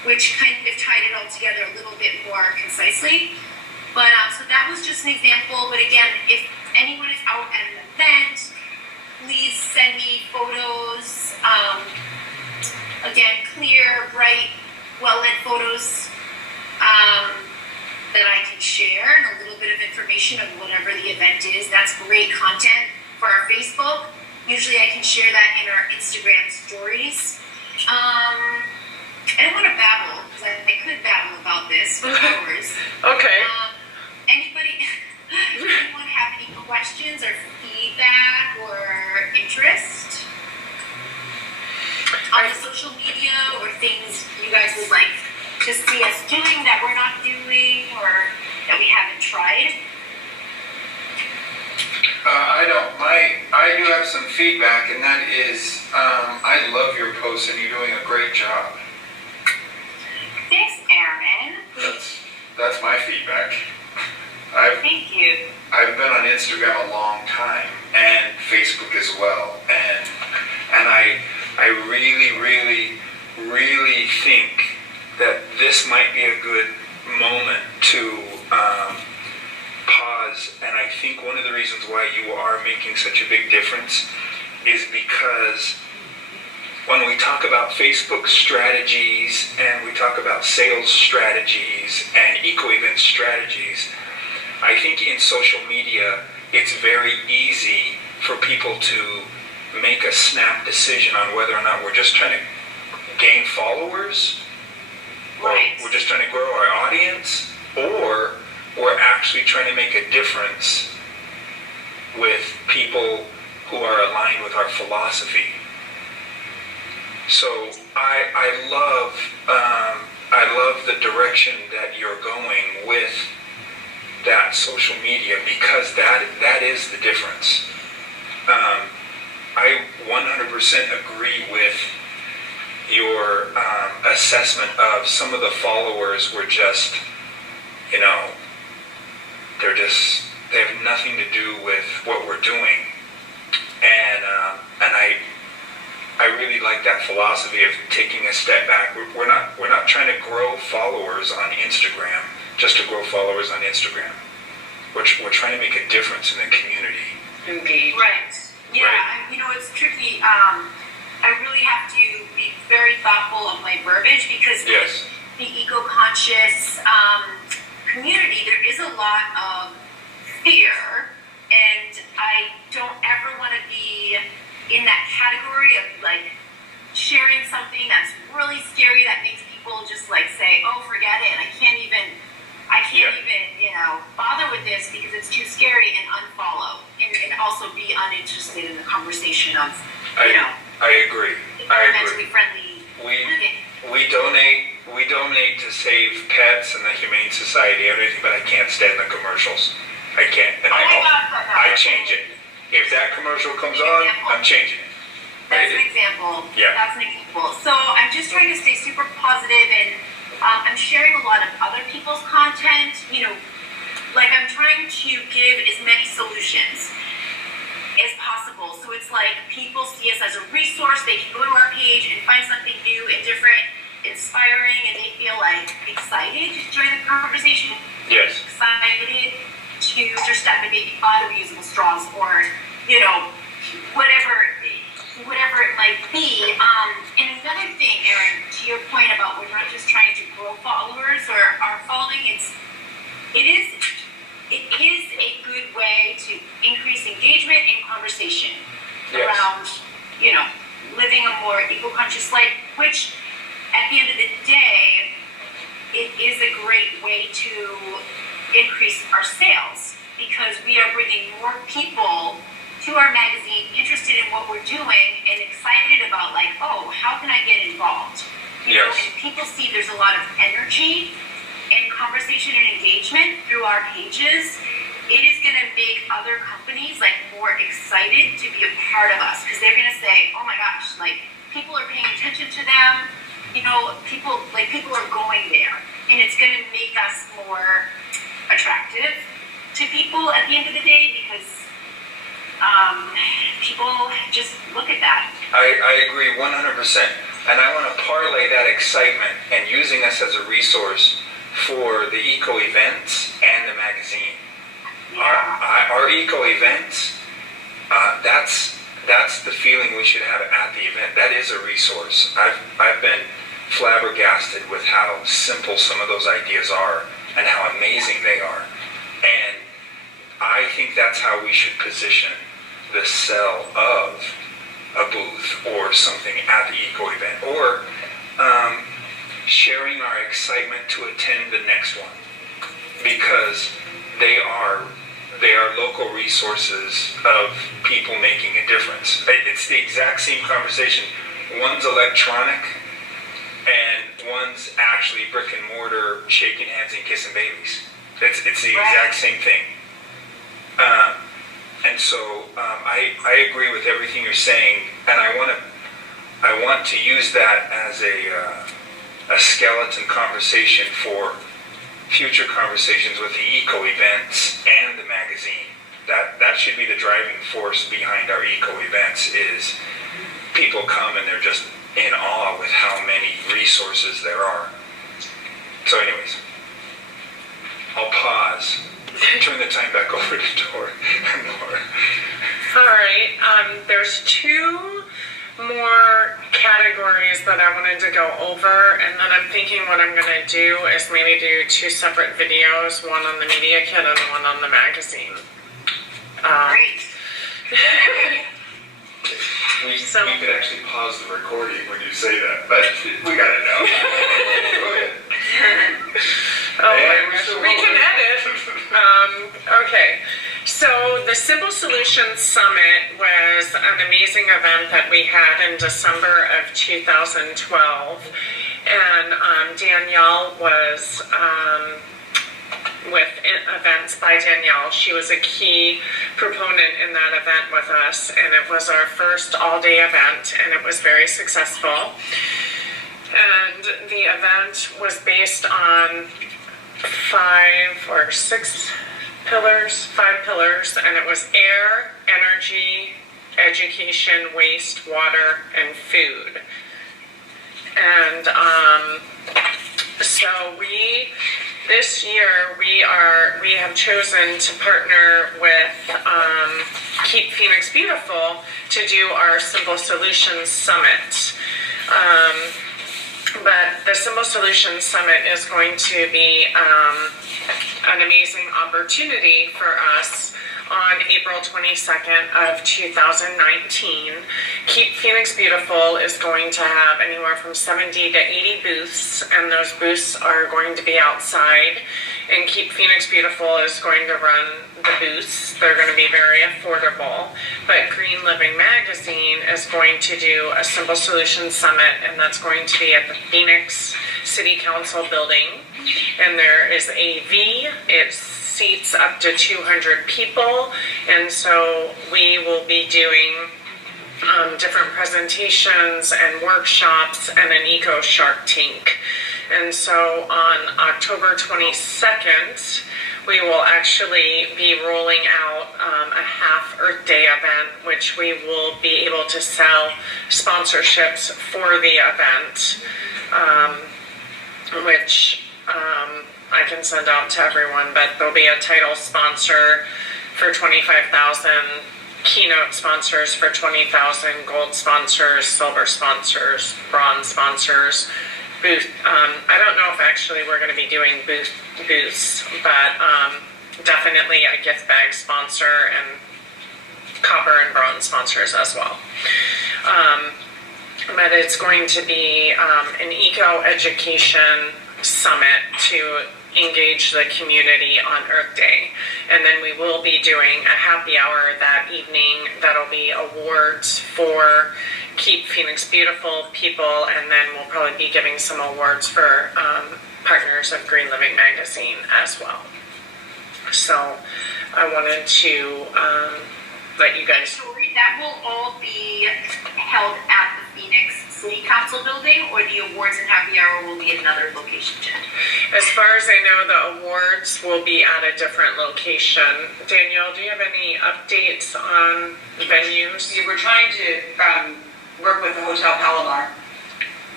which kind of tied it all together a little bit more concisely. But so that was just an example. But again, if anyone is out at an event, please send me photos. Again, clear, bright, well-lit photos that I can share, and a little bit of information of whatever the event is. That's great content for our Facebook. Usually I can share that in our Instagram stories. I don't want to babble, because I could babble about this for hours. Okay. Anyone have any questions or feedback or interest on the social media, or things you guys would like to see us doing that we're not doing, or that we haven't tried? I do have some feedback, and that is, I love your posts, and you're doing a great job. Thanks, Aaron. That's my feedback. Thank you. I've been on Instagram a long time, and Facebook as well, and I really, really, really think that this might be a good moment to pause. And I think one of the reasons why you are making such a big difference is because when we talk about Facebook strategies, and we talk about sales strategies and eco-event strategies, I think in social media, it's very easy for people to make a snap decision on whether or not we're just trying to gain followers, Right. or we're just trying to grow our audience, or we're actually trying to make a difference with people who are aligned with our philosophy. So I love the direction that you're going with that social media, because that is the difference. I 100% agree with your assessment of some of the followers were just, they have nothing to do with what we're doing. And I really like that philosophy of taking a step back. We're not trying to grow followers on Instagram just to grow followers on Instagram. We're trying to make a difference in the community. Engage. Right. Yeah, Right. it's tricky. I really have to be very thoughtful of my verbiage, because Yes. the eco-conscious community, there is a lot of fear, and I don't ever want to be in that category of like sharing something that's really scary that makes people just like say, oh, forget it, I can't even bother with this because it's too scary, and unfollow, and also be uninterested in the conversation of I agree. environmentally friendly. We donate to save pets and the Humane Society and everything, but I can't stand the commercials. I can't. And I change it. If that commercial comes on, I'm changing it. That's an example. Yeah. That's an example. So I'm just trying to stay super positive, and I'm sharing a lot of other people's content. Like I'm trying to give as many solutions as possible. So it's like people see us as a resource. They can go to our page and find something new and different, inspiring, and they feel like excited to join the conversation. Yes. Excited to use your step and maybe buy the reusable straws, or whatever it might be. And another thing, Erin, to your point about we're not just trying to grow followers or our following, it is a good way to increase engagement and conversation Yes. around, living a more eco-conscious life, which at the end of the day, it is a great way to increase our sales, because we are bringing more people to our magazine interested in what we're doing and excited about like, oh, how can I get involved? Yes. And people see there's a lot of energy and conversation and engagement through our pages. It is going to make other companies like more excited to be a part of us, because they're going to say, oh my gosh, like people are paying attention to them. People are going there, and it's going to make us more attractive to people at the end of the day, because people just look at that. I agree 100%. And I want to parlay that excitement and using us as a resource for the eco events and the magazine. Our eco events, that's the feeling we should have at the event. That is a resource. I've been flabbergasted with how simple some of those ideas are and how amazing they are. And I think that's how we should position the sell of a booth or something at the eco event, or sharing our excitement to attend the next one, because they are local resources of people making a difference. It's the exact same conversation. One's electronic and one's actually brick and mortar, shaking hands and kissing babies. It's the exact same thing. And so I agree with everything you're saying, and I want to use that as a skeleton conversation for future conversations with the eco events and the magazine. That should be the driving force behind our eco events, is people come and they're just in awe with how many resources there are. So anyways, I'll pause. Turn the time back over to Nora. All right. There's two more categories that I wanted to go over, and then I'm thinking what I'm going to do is maybe do two separate videos, one on the media kit and one on the magazine. Great. We could actually pause the recording when you say that, but we gotta know. Go ahead. We can edit. Okay. So the Simple Solutions Summit was an amazing event that we had in December of 2012. And Danielle was with Events by Danielle. She was a key proponent in that event with us, and it was our first all-day event, and it was very successful. And the event was based on five pillars, and it was air, energy, education, waste, water, and food. And so this year we have chosen to partner with Keep Phoenix Beautiful to do our Simple Solutions Summit. But the Simple Solutions Summit is going to be an amazing opportunity for us on April 22nd of 2019. Keep Phoenix Beautiful is going to have anywhere from 70 to 80 booths, and those booths are going to be outside. And Keep Phoenix Beautiful is going to run the booths. They're going to be very affordable. But Green Living Magazine is going to do a Simple Solutions Summit, and that's going to be at the Phoenix City Council building. And there is AV. It seats up to 200 people, and so we will be doing different presentations and workshops and an eco shark tank. And so on October 22nd, we will actually be rolling out a half Earth Day event, which we will be able to sell sponsorships for the event, which I can send out to everyone, but there'll be a title sponsor for $25,000, keynote sponsors for $20,000, gold sponsors, silver sponsors, bronze sponsors, booth. I don't know if actually we're going to be doing booths, but definitely a gift bag sponsor and copper and bronze sponsors as well. But it's going to be an eco education summit to engage the community on Earth Day. And then we will be doing a happy hour that evening that'll be awards for Keep Phoenix Beautiful people, and then we'll probably be giving some awards for partners of Green Living Magazine as well. So I wanted to let you guys... So that will all be held at the Phoenix City Council building, or the awards and happy hour will be at another location, Jen? As far as I know, the awards will be at a different location. Danielle, do you have any updates on venues? We're trying to work with the Hotel Palomar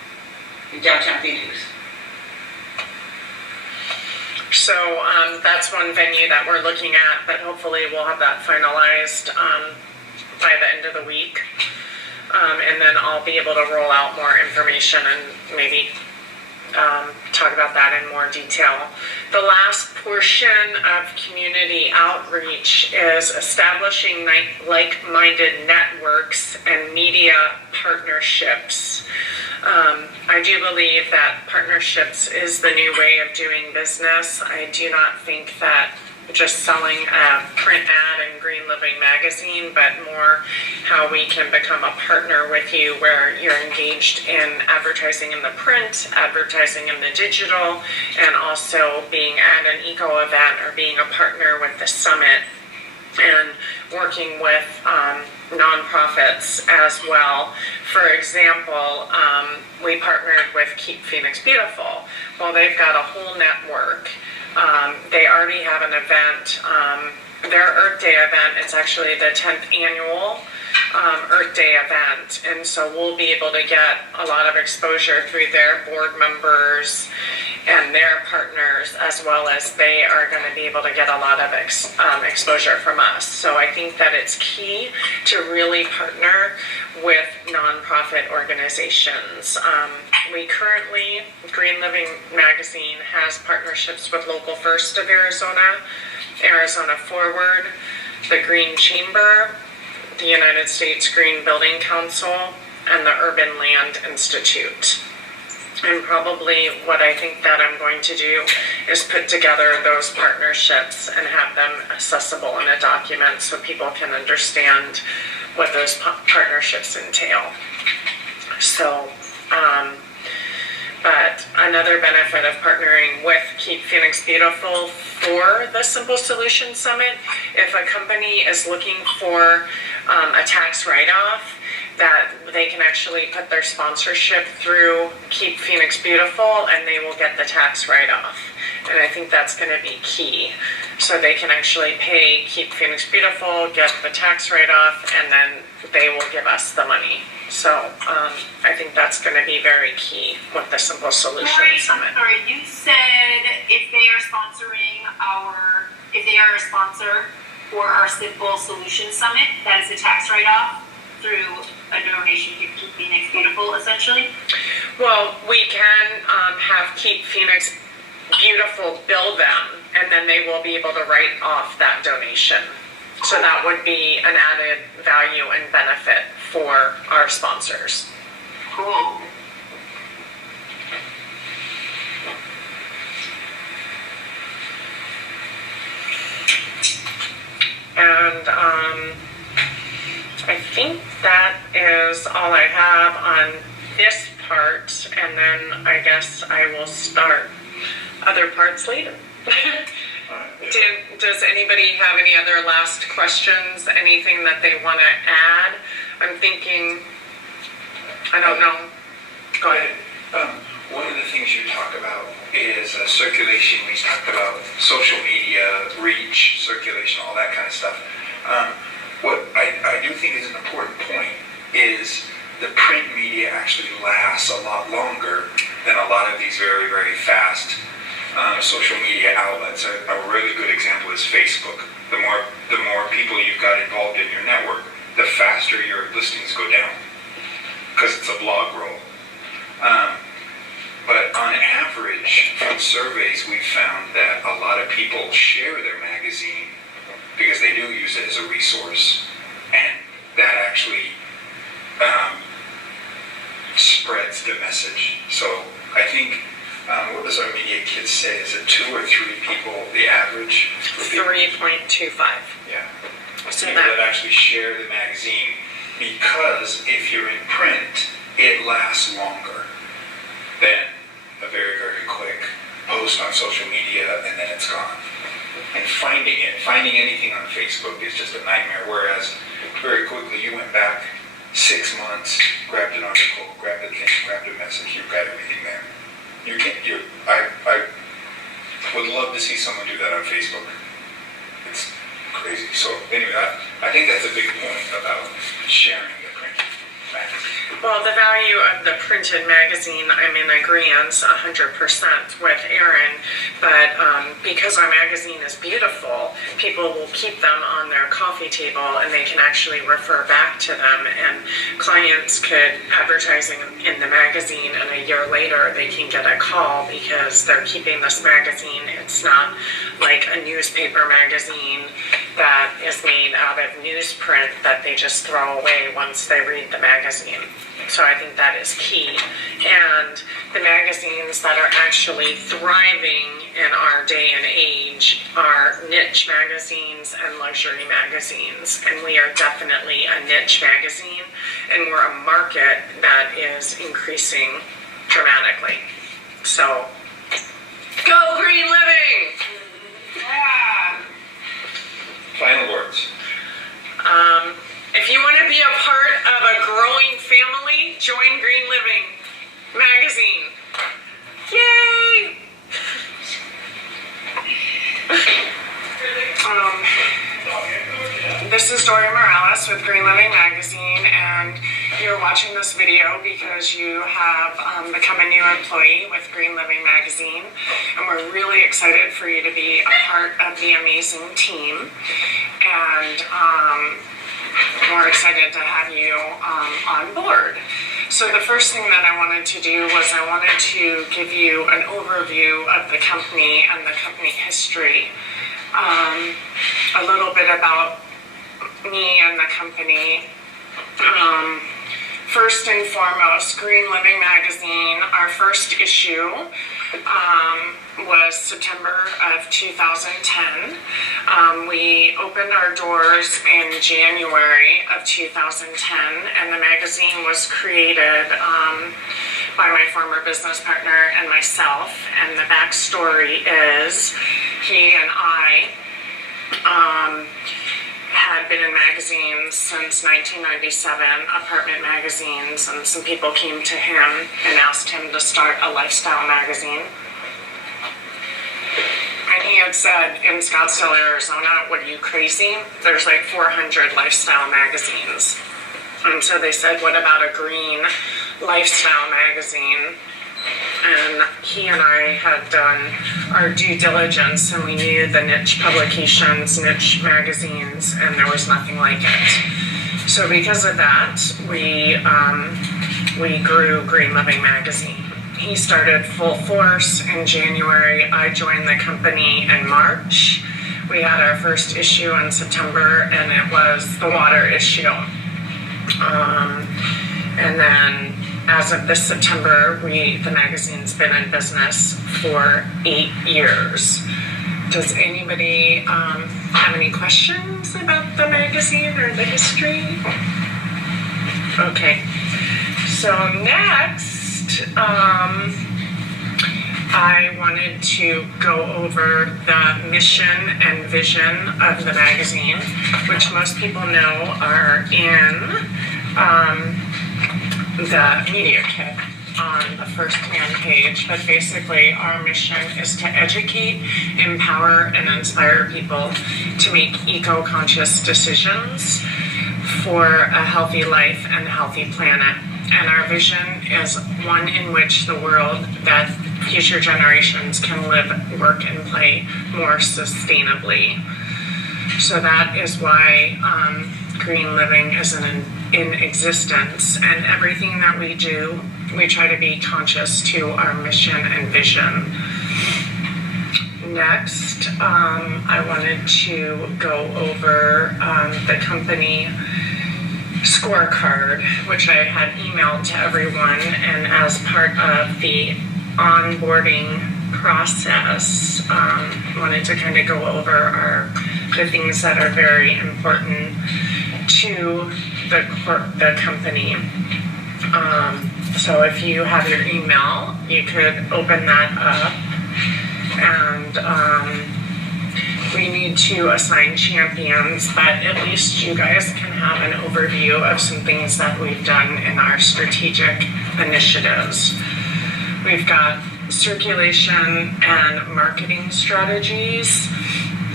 in downtown Phoenix. So that's one venue that we're looking at, but hopefully we'll have that finalized by the end of the week. And then I'll be able to roll out more information and maybe talk about that in more detail. The last portion of community outreach is establishing like-minded networks and media partnerships. I do believe that partnerships is the new way of doing business. I do not think that just selling a print ad in Green Living magazine, but more how we can become a partner with you where you're engaged in advertising in the print, advertising in the digital, and also being at an eco event or being a partner with the summit and working with nonprofits as well. For example, we partnered with Keep Phoenix Beautiful. Well, they've got a whole network. They already have an event, their Earth Day event. It's actually the 10th annual Earth Day event, and so we'll be able to get a lot of exposure through their board members and their partners, as well as they are going to be able to get a lot of exposure from us. So I think that it's key to really partner with nonprofit organizations. We currently, Green Living Magazine has partnerships with Local First of Arizona, Arizona Forward, the Green Chamber, the United States Green Building Council, and the Urban Land Institute. And probably what I think that I'm going to do is put together those partnerships and have them accessible in a document so people can understand what those partnerships entail. So, but another benefit of partnering with Keep Phoenix Beautiful for the Simple Solution Summit, if a company is looking for a tax write-off, that they can actually put their sponsorship through Keep Phoenix Beautiful and they will get the tax write-off. And I think that's going to be key. So they can actually pay Keep Phoenix Beautiful, get the tax write-off, and then they will give us the money. So I think that's going to be very key with the Simple Solution Summit. I'm sorry, you said if they are a sponsor for our Simple Solution Summit, that is a tax write-off through a donation to Keep Phoenix Beautiful, essentially? Well, we can have Keep Phoenix Beautiful bill them, and then they will be able to write off that donation. So that would be an added value and benefit for our sponsors. Cool. And I think that is all I have on this part, and then I guess I will start other parts later. Does anybody have any other last questions? Anything that they want to add? I'm thinking, I don't know. Go ahead. One of the things you talk about is circulation. We talked about social media, reach, circulation, all that kind of stuff. What I do think is an important point is the print media actually lasts a lot longer than a lot of these very, very fast social media outlets. A really good example is Facebook. The more people you've got involved in your network, the faster your listings go down because it's a blog roll. But on average, from surveys, we've found that a lot of people share their magazine because they do use it as a resource, and that actually spreads the message. So I think, what does our media kids say? Is it 2 or 3 people, the average? 3.25. Yeah. So People that actually share the magazine, because if you're in print, it lasts longer than a very, very quick post on social media and then it's gone. And finding anything on Facebook is just a nightmare, whereas very quickly you went back 6 months, grabbed an article, grabbed a thing, grabbed a message, you've got everything there. I would love to see someone do that on Facebook. It's crazy. So anyway, I think that's a big point about sharing the print. magazine? Well, the value of the printed magazine, I'm in agreement 100% with Erin, but because our magazine is beautiful, people will keep them on their coffee table and they can actually refer back to them, and clients could advertising in the magazine and a year later they can get a call because they're keeping this magazine. It's not like a newspaper magazine that is made out of newsprint that they just throw away once they read the magazine. So I think that is key. And the magazines that are actually thriving in our day and age are niche magazines and luxury magazines. And we are definitely a niche magazine, and we're a market that is increasing dramatically. So, go green living! Yeah. Final words. If you want to be a part of a growing family, join Green Living magazine. Yay! This is Dory Morales with Green Living Magazine, and you're watching this video because you have become a new employee with Green Living Magazine, and we're really excited for you to be a part of the amazing team, and we're excited to have you on board. So the first thing that I wanted to do was I wanted to give you an overview of the company and the company history, a little bit about me and the company. First and foremost, Green Living Magazine, our first issue was September of 2010. We opened our doors in January of 2010, and the magazine was created by my former business partner and myself. And the backstory is he and I had been in magazines since 1997, apartment magazines, and some people came to him and asked him to start a lifestyle magazine. And he had said, in Scottsdale, Arizona, what are you, crazy? There's like 400 lifestyle magazines. And so they said, what about a green lifestyle magazine? And he and I had done our due diligence, and we knew the niche publications, niche magazines, and there was nothing like it. So because of that, we grew Green Living Magazine. He started full force in January. I joined the company in March. We had our first issue in September, and it was the water issue. And then as of this September, the magazine's been in business for 8 years. Does anybody have any questions about the magazine or the history? Okay. So next, I wanted to go over the mission and vision of the magazine, which most people know are in the media kit on the first-hand page. But basically, our mission is to educate, empower, and inspire people to make eco-conscious decisions for a healthy life and a healthy planet. And our vision is one in which the world that future generations can live, work, and play more sustainably. So that is why Green Living is in existence, and everything that we do, we try to be conscious to our mission and vision. Next, I wanted to go over the company scorecard, which I had emailed to everyone, and as part of the onboarding process, wanted to kind of go over the things that are very important to the company. So if you have your email, you could open that up, and we need to assign champions, but at least you guys can have an overview of some things that we've done in our strategic initiatives. We've got circulation and marketing strategies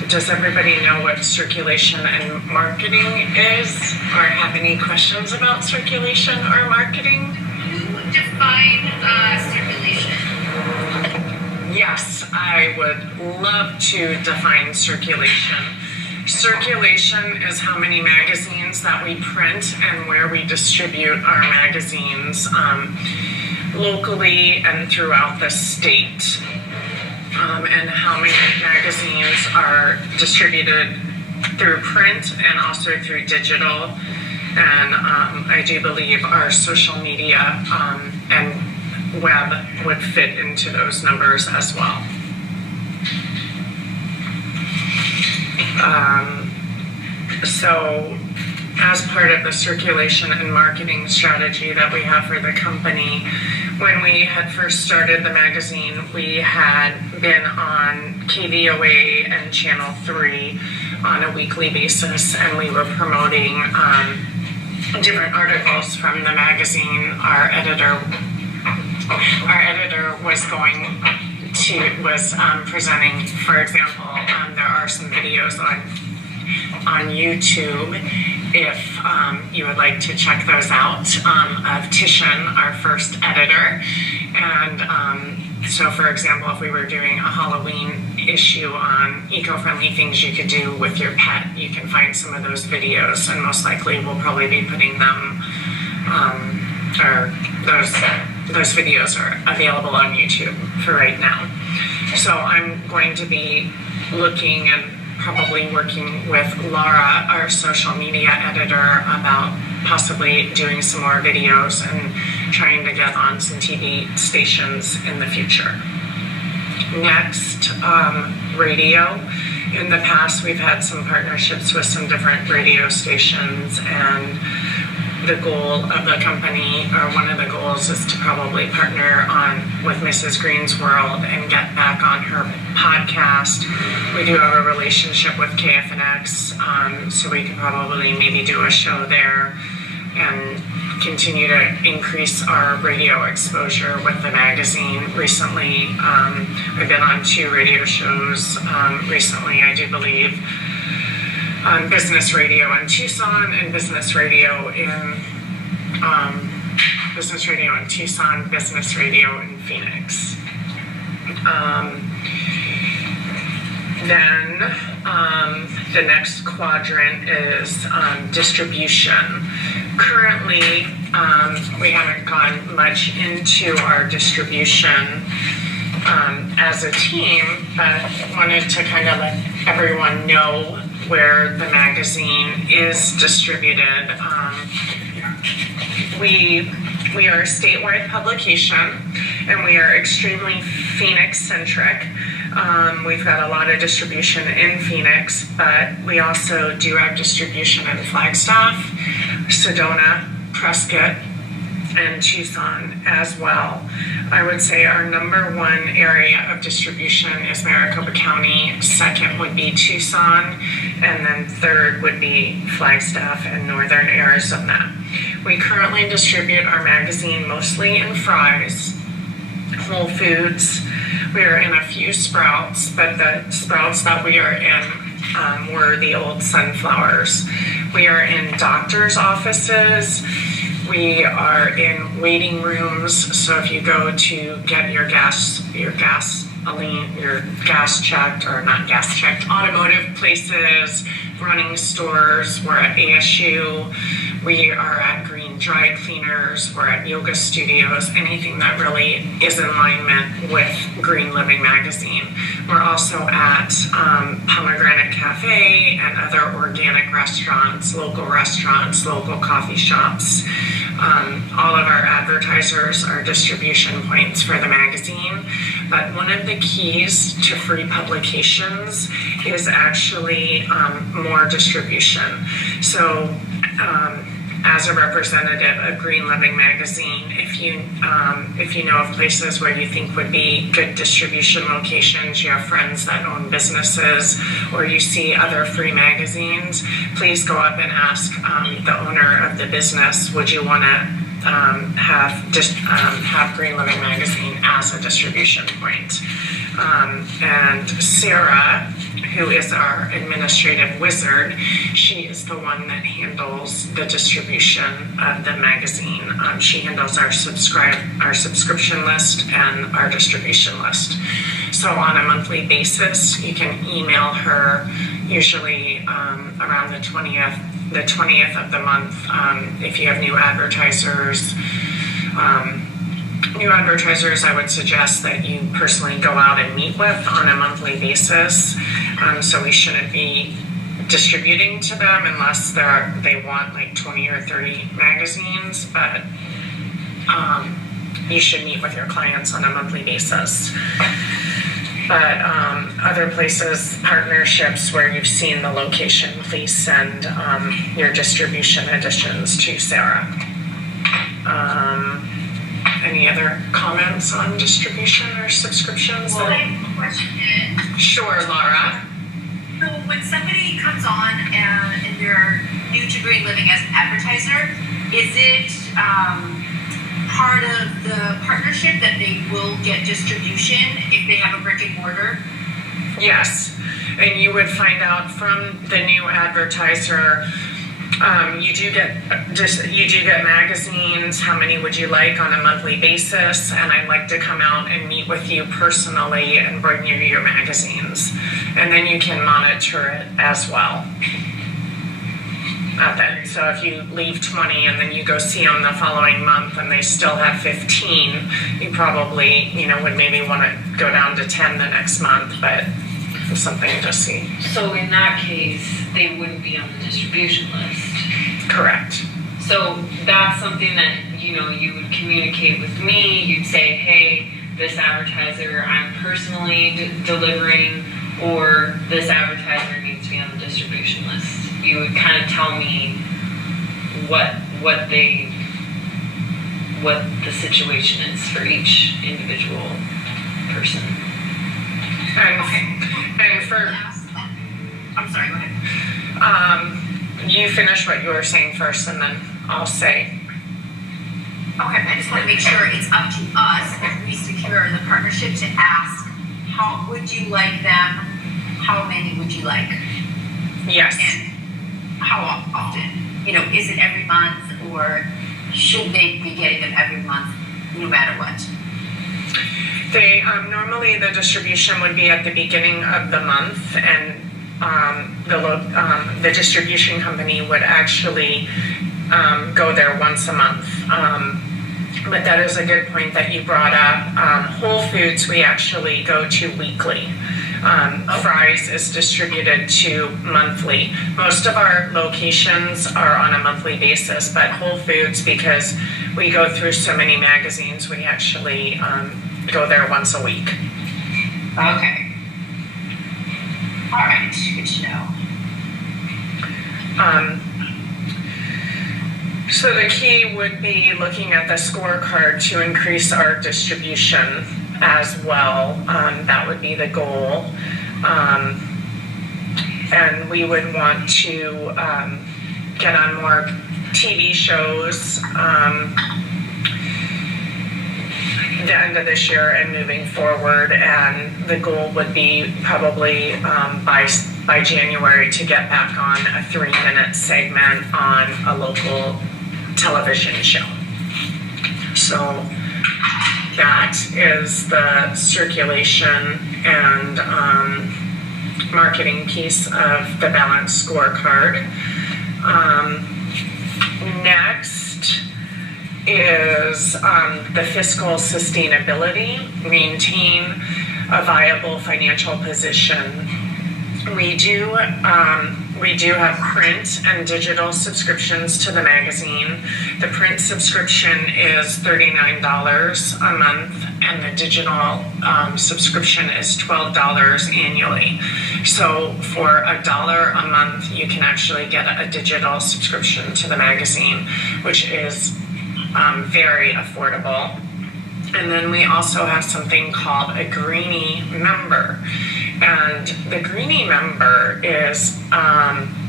Does everybody know what circulation and marketing is, or have any questions about circulation or marketing? Define circulation. Yes, I would love to define circulation. Circulation is how many magazines that we print and where we distribute our magazines locally and throughout the state. And how many magazines are distributed through print and also through digital. And I do believe our social media and web would fit into those numbers as well. So as part of the circulation and marketing strategy that we have for the company, when we had first started the magazine, we had been on KVOA and Channel 3 on a weekly basis, and we were promoting different articles from the magazine. Our editor was presenting, for example, there are some videos on YouTube, if you would like to check those out, of Tishan, our first editor. And so, for example, if we were doing a Halloween issue on eco-friendly things you could do with your pet, you can find some of those videos, and most likely we'll probably be putting them, or those videos are available on YouTube for right now. So I'm going to be looking and probably working with Laura, our social media editor, about possibly doing some more videos and trying to get on some TV stations in the future. Next, radio. In the past, we've had some partnerships with some different radio stations, and the goal of the company, or one of the goals, is to probably partner with Mrs. Green's World and get back on her podcast. We do have a relationship with KFNX, so we could probably maybe do a show there and continue to increase our radio exposure with the magazine. Recently, I've been on 2 radio shows recently, I do believe, on business radio in Tucson and business radio in Tucson, business radio in Phoenix. Then the next quadrant is distribution. Currently, we haven't gone much into our distribution as a team, but wanted to kind of let everyone know where the magazine is distributed. We are a statewide publication, and we are extremely Phoenix-centric. We've got a lot of distribution in Phoenix, but we also do have distribution in Flagstaff, Sedona, Prescott, and Tucson as well. I would say our number one area of distribution is Maricopa County, second would be Tucson, and then third would be Flagstaff and Northern Arizona. We currently distribute our magazine mostly in Fry's, Whole Foods. We are in a few Sprouts, but the Sprouts that we are in were the old Sunflowers. We are in doctors' offices. We are in waiting rooms, so if you go to get your gas checked, or not gas checked, automotive places, running stores, we're at ASU, we are at Green Dry Cleaners, we're at yoga studios, anything that really is in alignment with Green Living Magazine. We're also at Pomegranate Cafe and other organic restaurants, local coffee shops. All of our advertisers are distribution points for the magazine, but one of the keys to free publications is actually more distribution. So as a representative of Green Living Magazine, if you know of places where you think would be good distribution locations, you have friends that own businesses, or you see other free magazines, please go up and ask the owner of the business, would you want to have Green Living Magazine as a distribution point. And Sarah, who is our administrative wizard, she is the one that handles the distribution of the magazine. She handles our subscription list and our distribution list. So on a monthly basis, you can email her usually around the 20th of the month. If you have new advertisers, I would suggest that you personally go out and meet with on a monthly basis. So we shouldn't be distributing to them unless they want like 20 or 30 magazines, but you should meet with your clients on a monthly basis. But other places, partnerships where you've seen the location, please send your distribution additions to Sarah. Any other comments on distribution or subscriptions? Well, I have a question. Sure, Laura. So when somebody comes on and they're new to Green Living as an advertiser, is it part of the partnership that they will get distribution if they have a brick and mortar? Yes, and you would find out from the new advertiser. You do get magazines. How many would you like on a monthly basis? And I'd like to come out and meet with you personally and bring you your magazines, and then you can monitor it as well. So if you leave 20 and then you go see them the following month and they still have 15, you probably would maybe want to go down to 10 the next month, but it's something to see. So in that case, they wouldn't be on the distribution list. Correct. So that's something that, you would communicate with me. You'd say, hey, this advertiser I'm personally delivering, or this advertiser needs to be on the distribution list. You would kind of tell me what the situation is for each individual person. And for I'm sorry, go ahead. you finish what you were saying first, and then I'll say. Okay, I just want to make sure it's up to us if we secure the partnership to ask, how would you like them? How many would you like? Yes. And how often? Is it every month, or should they be getting them every month, no matter what? They normally the distribution would be at the beginning of the month, and the distribution company would actually go there once a month. But that is a good point that you brought up. Whole Foods we actually go to weekly. Fry's is distributed to monthly. Most of our locations are on a monthly basis, but Whole Foods, because we go through so many magazines, we actually go there once a week. Okay. All right, good to know. So the key would be looking at the scorecard to increase our distribution as well. That would be the goal. And we would want to get on more TV shows the end of this year and moving forward, and the goal would be probably by January to get back on a 3-minute segment on a local television show. So that is the circulation and marketing piece of the balanced scorecard. Next is the fiscal sustainability, maintain a viable financial position. We do have print and digital subscriptions to the magazine. The print subscription is $39 a month, and the digital subscription is $12 annually. So for $1 a month, you can actually get a digital subscription to the magazine, which is very affordable. And then we also have something called a Greenie member. And the Greenie member is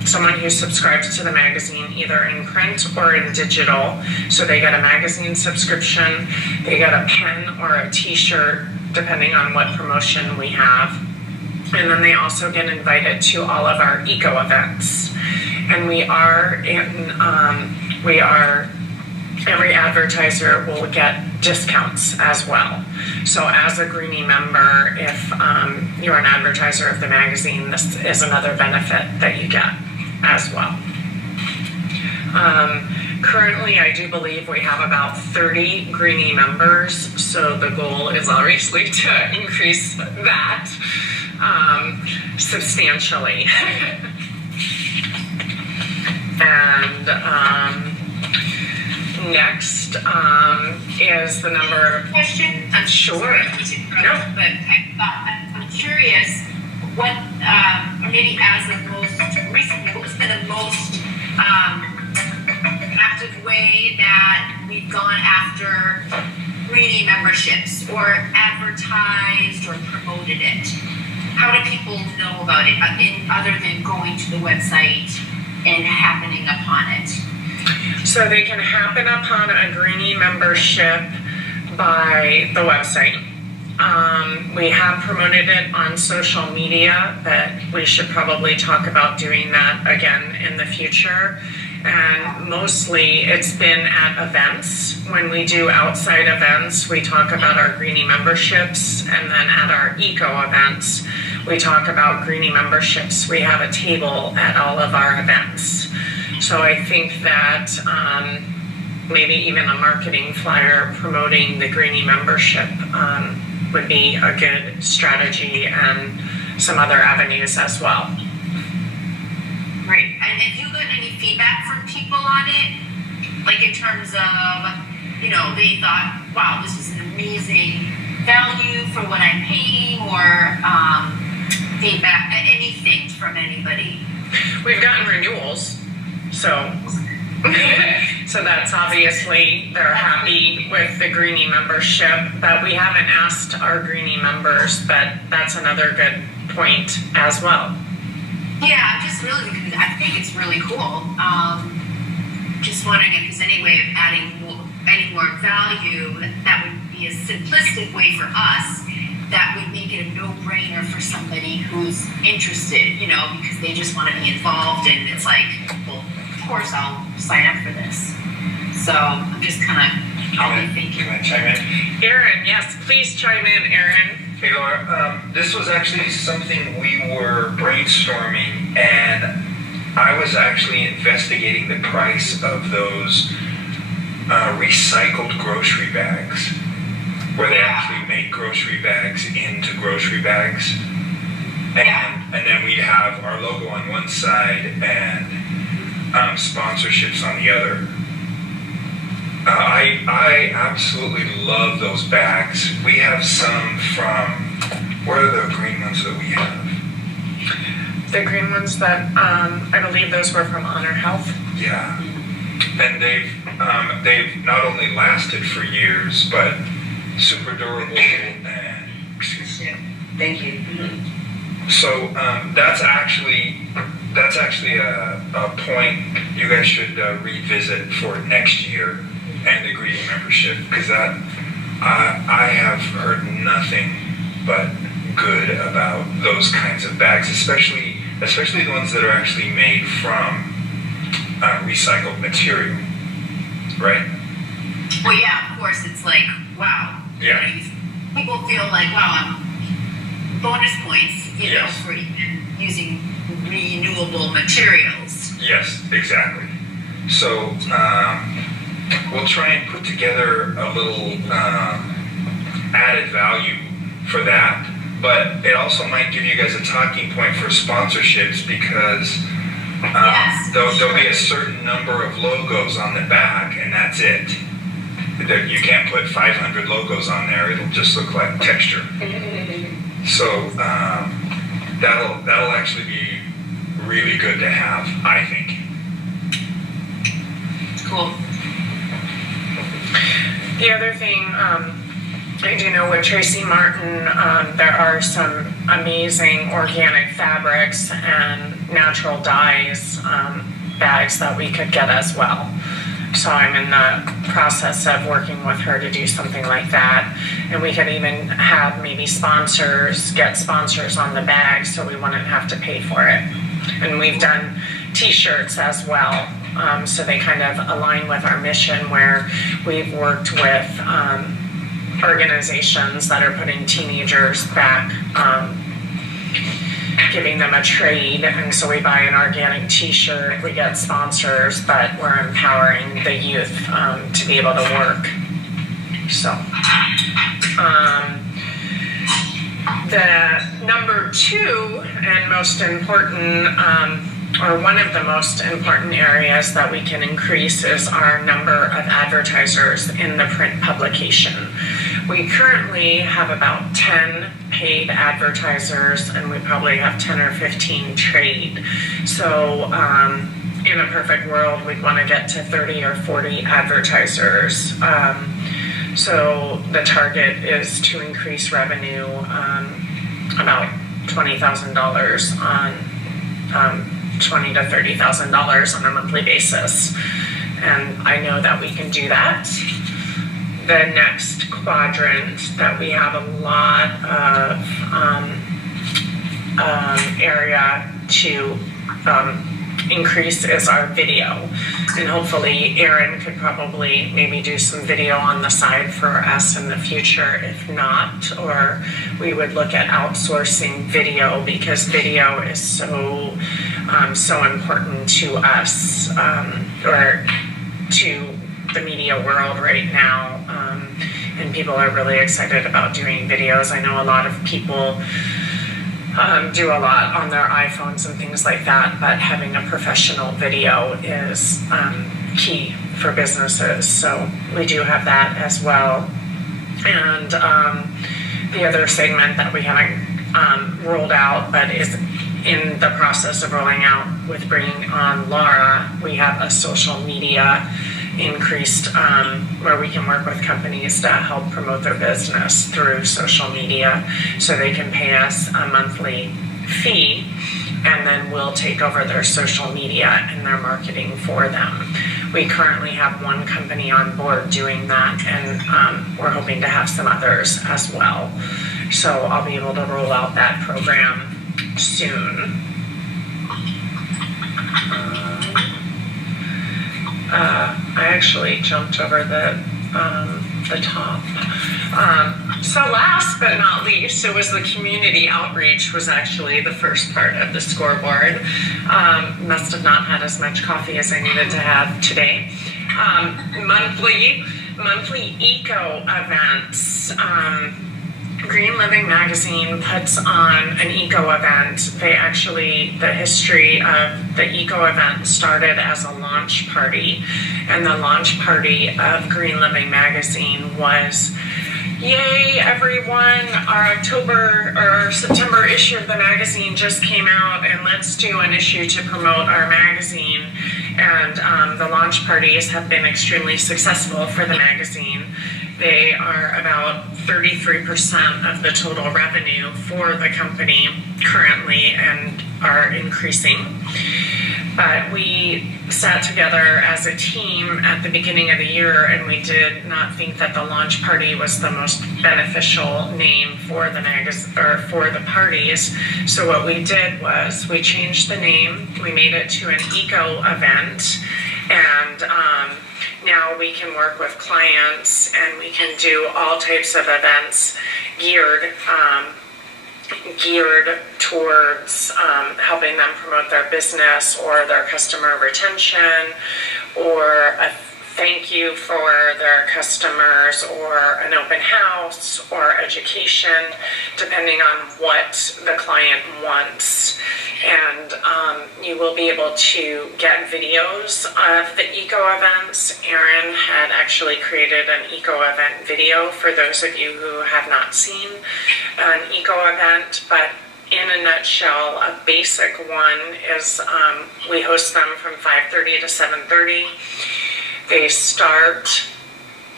someone who subscribes to the magazine either in print or in digital. So they get a magazine subscription, they get a pen or a t-shirt, depending on what promotion we have. And then they also get invited to all of our eco events. And every advertiser will get discounts as well. So as a Greenie member, if you're an advertiser of the magazine, this is another benefit that you get as well. Currently, I do believe we have about 30 Greenie members, so the goal is obviously to increase that substantially. And next is the number of... Question? I'm Sure. sorry to interrupt, No. but I'm curious what, or maybe as of most recently, what has been the most active way that we've gone after Greenie memberships or advertised or promoted it? How do people know about it other than going to the website and happening upon it? So they can happen upon a Greenie membership by the website. We have promoted it on social media, but we should probably talk about doing that again in the future. And mostly it's been at events. When we do outside events, we talk about our Greenie memberships, and then at our eco events, we talk about Greenie memberships. We have a table at all of our events. So I think that maybe even a marketing flyer promoting the Greenie membership would be a good strategy, and some other avenues as well. Great. And have you got any feedback from people on it? Like in terms of, they thought, wow, this is an amazing value for what I'm paying, or feedback, anything from anybody? We've gotten renewals, so that's obviously they're happy with the Greenie membership, but we haven't asked our Greenie members, but that's another good point as well. Yeah, I'm just really, because I think it's really cool. Just wondering if there's any way of adding any more value that would be a simplistic way for us that would make it a no-brainer for somebody who's interested, because they just want to be involved, and it's like, well, of course I'll sign up for this. So I'm just kind of, I'll be thinking. Can I chime in? Aaron, yes, please chime in, Aaron. Hey Laura, this was actually something we were brainstorming, and I was actually investigating the price of those recycled grocery bags, where they actually make grocery bags into grocery bags. And then we'd have our logo on one side and sponsorships on the other. I absolutely love those bags. We have some from, what are the green ones that we have? The green ones that, I believe those were from Honor Health. Yeah. And they've not only lasted for years, but super durable and, excuse me. Thank you. So that's actually a point you guys should revisit for next year, and the Greenie membership, because that I have heard nothing but good about those kinds of bags, especially the ones that are actually made from recycled material, right? Well, yeah, of course, it's like, wow. Yeah. People feel like, wow, bonus points, Yes. for even using renewable materials. Yes, exactly. So we'll try and put together a little added value for that, but it also might give you guys a talking point for sponsorships, because there'll be a certain number of logos on the back, and that's it. You can't put 500 logos on there; it'll just look like texture. So that'll actually be really good to have, I think. Cool. The other thing, I do know with Tracy Martin, there are some amazing organic fabrics and natural dyes bags that we could get as well. So I'm in the process of working with her to do something like that. And we could even have maybe get sponsors on the bag so we wouldn't have to pay for it. And we've done t-shirts as well. So they kind of align with our mission, where we've worked with organizations that are putting teenagers back, giving them a trade. And so we buy an organic t-shirt, we get sponsors, but we're empowering the youth to be able to work. So the number 2 and most important, or one of the most important areas that we can increase, is our number of advertisers in the print publication. We currently have about 10 paid advertisers, and we probably have 10 or 15 trade. So in a perfect world, we'd want to get to 30 or 40 advertisers. So the target is to increase revenue about $20,000 on $20,000 to $30,000 on a monthly basis. And I know that we can do that. The next quadrant that we have a lot of area to increase is our video. And hopefully Erin could probably maybe do some video on the side for us in the future. If not, or we would look at outsourcing video, because video is so important to us, or to the media world right now. And people are really excited about doing videos. I know a lot of people do a lot on their iPhones and things like that, but having a professional video is key for businesses. So we do have that as well. And the other segment that we haven't rolled out, but is in the process of rolling out with bringing on Laura, we have a social media increased, where we can work with companies to help promote their business through social media, so they can pay us a monthly fee, and then we'll take over their social media and their marketing for them. We currently have one company on board doing that, and we're hoping to have some others as well. So I'll be able to roll out that program soon. I actually jumped over the top. So last but not least, it was the community outreach was actually the first part of the scoreboard. Must have not had as much coffee as I needed to have today. Monthly eco events. Green Living Magazine puts on an eco event. The history of the eco event started as a launch party, and the launch party of Green Living Magazine was, yay everyone, our September issue of the magazine just came out, and let's do an issue to promote our magazine. And the launch parties have been extremely successful for the magazine. They are about 33% of the total revenue for the company currently, and are increasing. But we sat together as a team at the beginning of the year, and we did not think that the launch party was the most beneficial name for the magazine or for the parties. So what we did was we changed the name. We made it to an eco event, and now we can work with clients, and we can do all types of events geared towards helping them promote their business or their customer retention, or a thank you for their customers, or an open house, or education, depending on what the client wants. And you will be able to get videos of the eco events. Erin had actually created an eco event video for those of you who have not seen an eco event, but in a nutshell, a basic one is we host them from 5:30 to 7:30. They start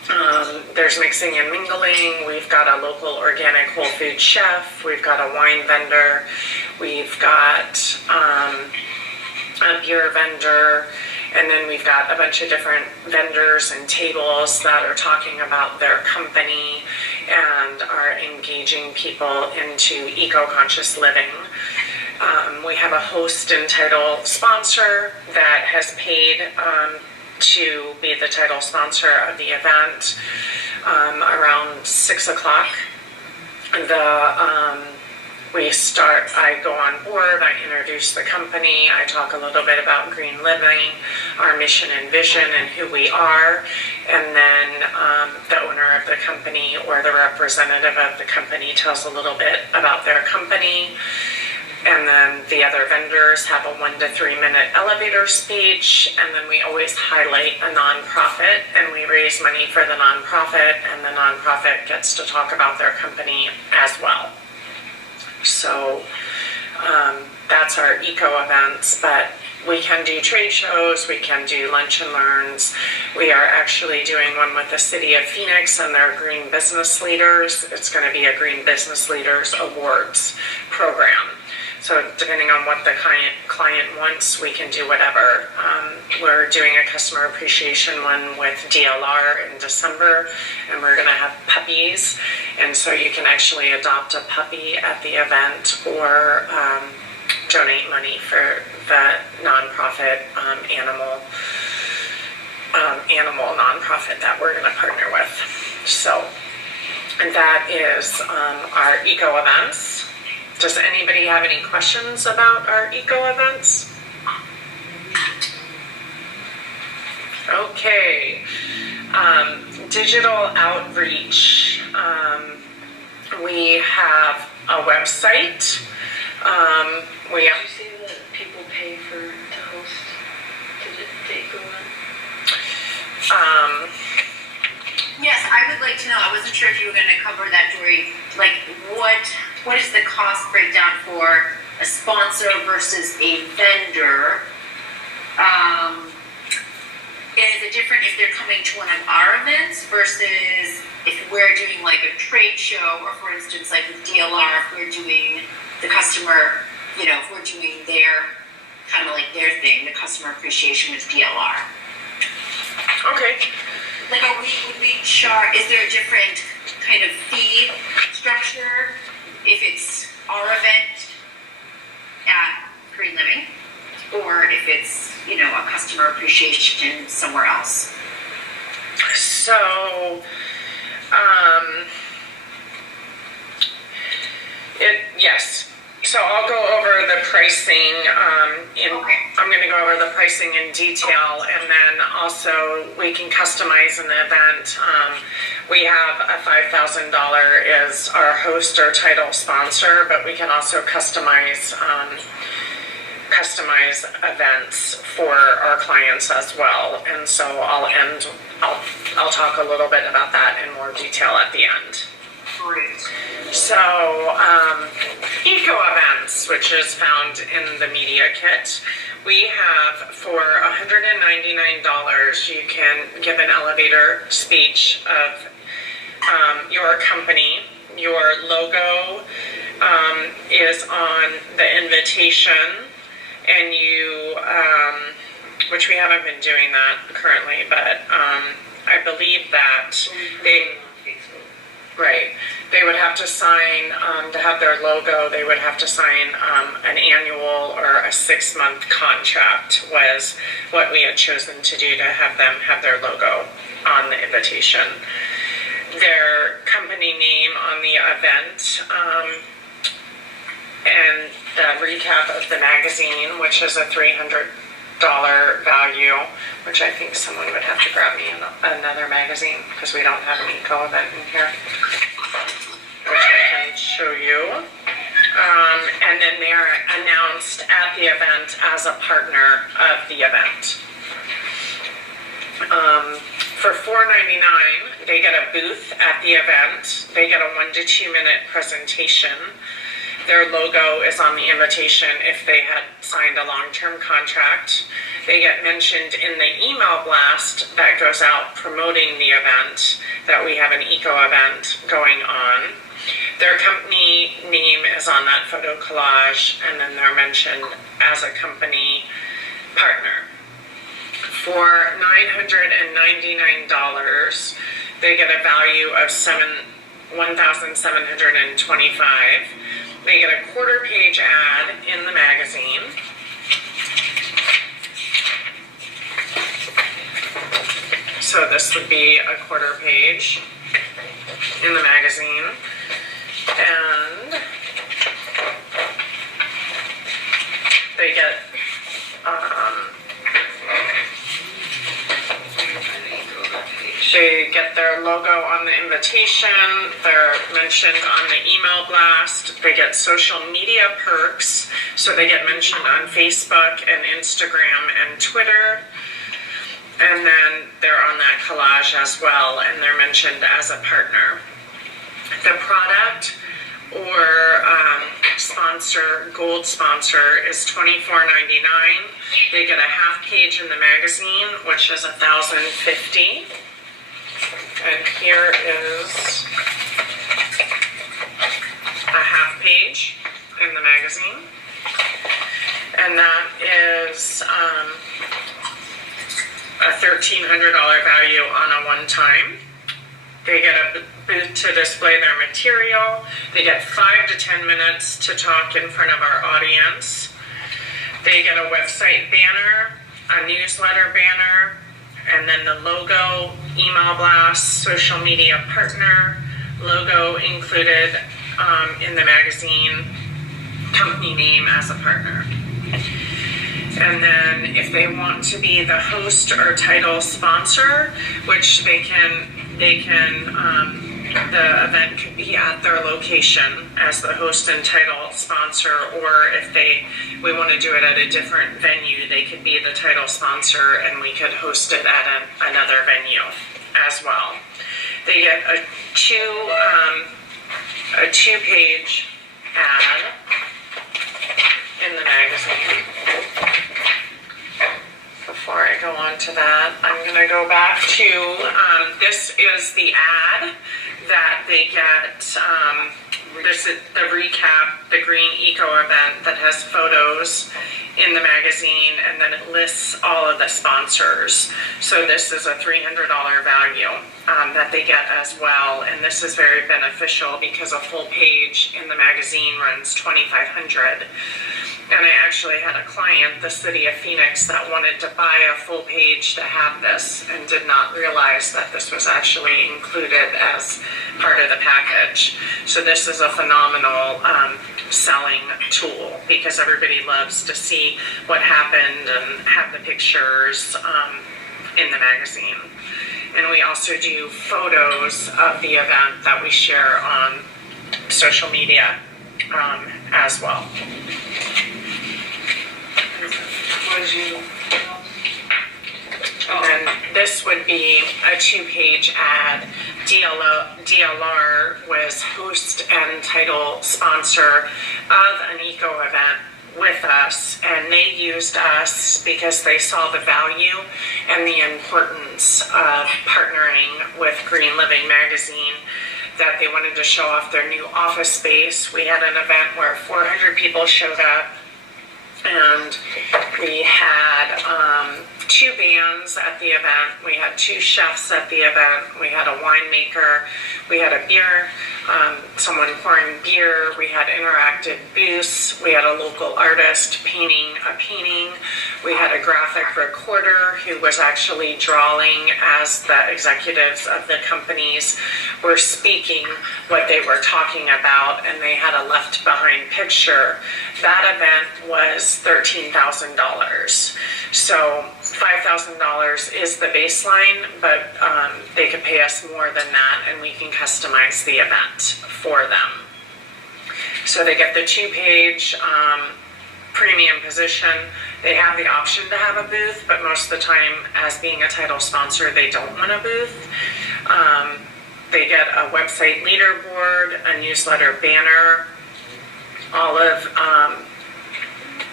There's mixing and mingling. We've got a local organic whole food chef. We've got a wine vendor. We've got a beer vendor. And then we've got a bunch of different vendors and tables that are talking about their company and are engaging people into eco-conscious living. We have a host and title sponsor that has paid to be the title sponsor of the event around 6 o'clock. I go on board, I introduce the company, I talk a little bit about green living, our mission and vision and who we are, and then the owner of the company or the representative of the company tells a little bit about their company. And then the other vendors have a 1 to 3 minute elevator speech, and then we always highlight a nonprofit, and we raise money for the nonprofit, and the nonprofit gets to talk about their company as well. So that's our eco events, but we can do trade shows, we can do lunch and learns. We are actually doing one with the City of Phoenix and their Green Business Leaders. It's going to be a Green Business Leaders Awards program. So depending on what the client wants, we can do whatever. We're doing a customer appreciation one with DLR in December, and we're going to have puppies. And so you can actually adopt a puppy at the event or donate money for the nonprofit animal nonprofit that we're going to partner with. So, and that is our eco events. Does anybody have any questions about our eco events? Okay. Digital outreach. We have a website. Did you say that people pay to host the eco event? Yes, I would like to know. I wasn't sure if you were going to cover that, Dory. Like, what is the cost breakdown for a sponsor versus a vendor? Is it different if they're coming to one of our events versus if we're doing like a trade show, or for instance, like with DLR, if we're doing the customer, if we're doing their kind of like their thing, the customer appreciation with DLR. Okay. Like, would we charge? Is there a different kind of fee structure if it's our event at Green Living, or if it's a customer appreciation somewhere else? So, yes. So I'll go over the pricing. I'm going to go over the pricing in detail, and then also we can customize an event. We have a $5,000 is our host or title sponsor, but we can also customize events for our clients as well. And so I'll talk a little bit about that in more detail at the end. Great. So, eco events, which is found in the media kit, we have for $199, you can give an elevator speech of your company. Your logo is on the invitation, and you, which we haven't been doing that currently, but I believe that they would have to sign, to have their logo, they would have to sign an annual or a 6-month contract was what we had chosen to do, to have them have their logo on the invitation. Their company name on the event, and the recap of the magazine, which is a $300 value, which I think someone would have to grab me another magazine because we don't have an eco event in here, which I can show you. And then they're announced at the event as a partner of the event. For $4.99, they get a booth at the event. They get a 1 to 2 minute presentation. Their logo is on the invitation if they had signed a long-term contract. They get mentioned in the email blast that goes out promoting the event, that we have an eco event going on. Their company name is on that photo collage, and then they're mentioned as a company partner. For $999, they get a value of $1,725. They get a quarter-page ad in the magazine. So this would be a quarter page in the magazine. And they get their logo on the invitation. They're mentioned on the email blast. They get social media perks. So they get mentioned on Facebook and Instagram and Twitter. And then they're on that collage as well, and they're mentioned as a partner. The product or sponsor, gold sponsor, is $24.99. They get a half page in the magazine, which is $1,050. And here is a half page in the magazine. And that is a $1,300 value on a one-time. They get a booth to display their material. They get 5 to 10 minutes to talk in front of our audience. They get a website banner, a newsletter banner, and then the logo, email blast, social media partner, logo included in the magazine, company name as a partner. And then if they want to be the host or title sponsor, which they can the event could be at their location as the host and title sponsor, or if we want to do it at a different venue, they could be the title sponsor and we could host it at another venue as well. They get a two-page ad in the magazine. Before I go on to that, I'm going to go back to, this is the ad that they get. This is the recap, the Green Eco event that has photos in the magazine, and then it lists all of the sponsors. So this is a $300 value that they get as well, and this is very beneficial because a full page in the magazine runs $2,500. And I actually had a client, the city of Phoenix, that wanted to buy a full page to have this and did not realize that this was actually included as part of the package. So this is a phenomenal selling tool because everybody loves to see what happened and have the pictures in the magazine. And we also do photos of the event that we share on social media as well. And then this would be a two-page ad. DLR was host and title sponsor of an eco event with us, and they used us because they saw the value and the importance of partnering with Green Living Magazine, that they wanted to show off their new office space. We had an event where 400 people showed up, and we had 2 bands at the event. We had 2 chefs at the event. We had a winemaker. We had a beer, someone pouring beer. We had interactive booths. We had a local artist painting a painting. We had a graphic recorder who was actually drawing as the executives of the companies were speaking what they were talking about, and they had a left behind picture. That event was $13,000. So $5,000 is the baseline, but they could pay us more than that, and we can customize the event for them. So they get the 2-page premium position. They have the option to have a booth, but most of the time, as being a title sponsor, they don't want a booth. They get a website leaderboard, a newsletter banner, all of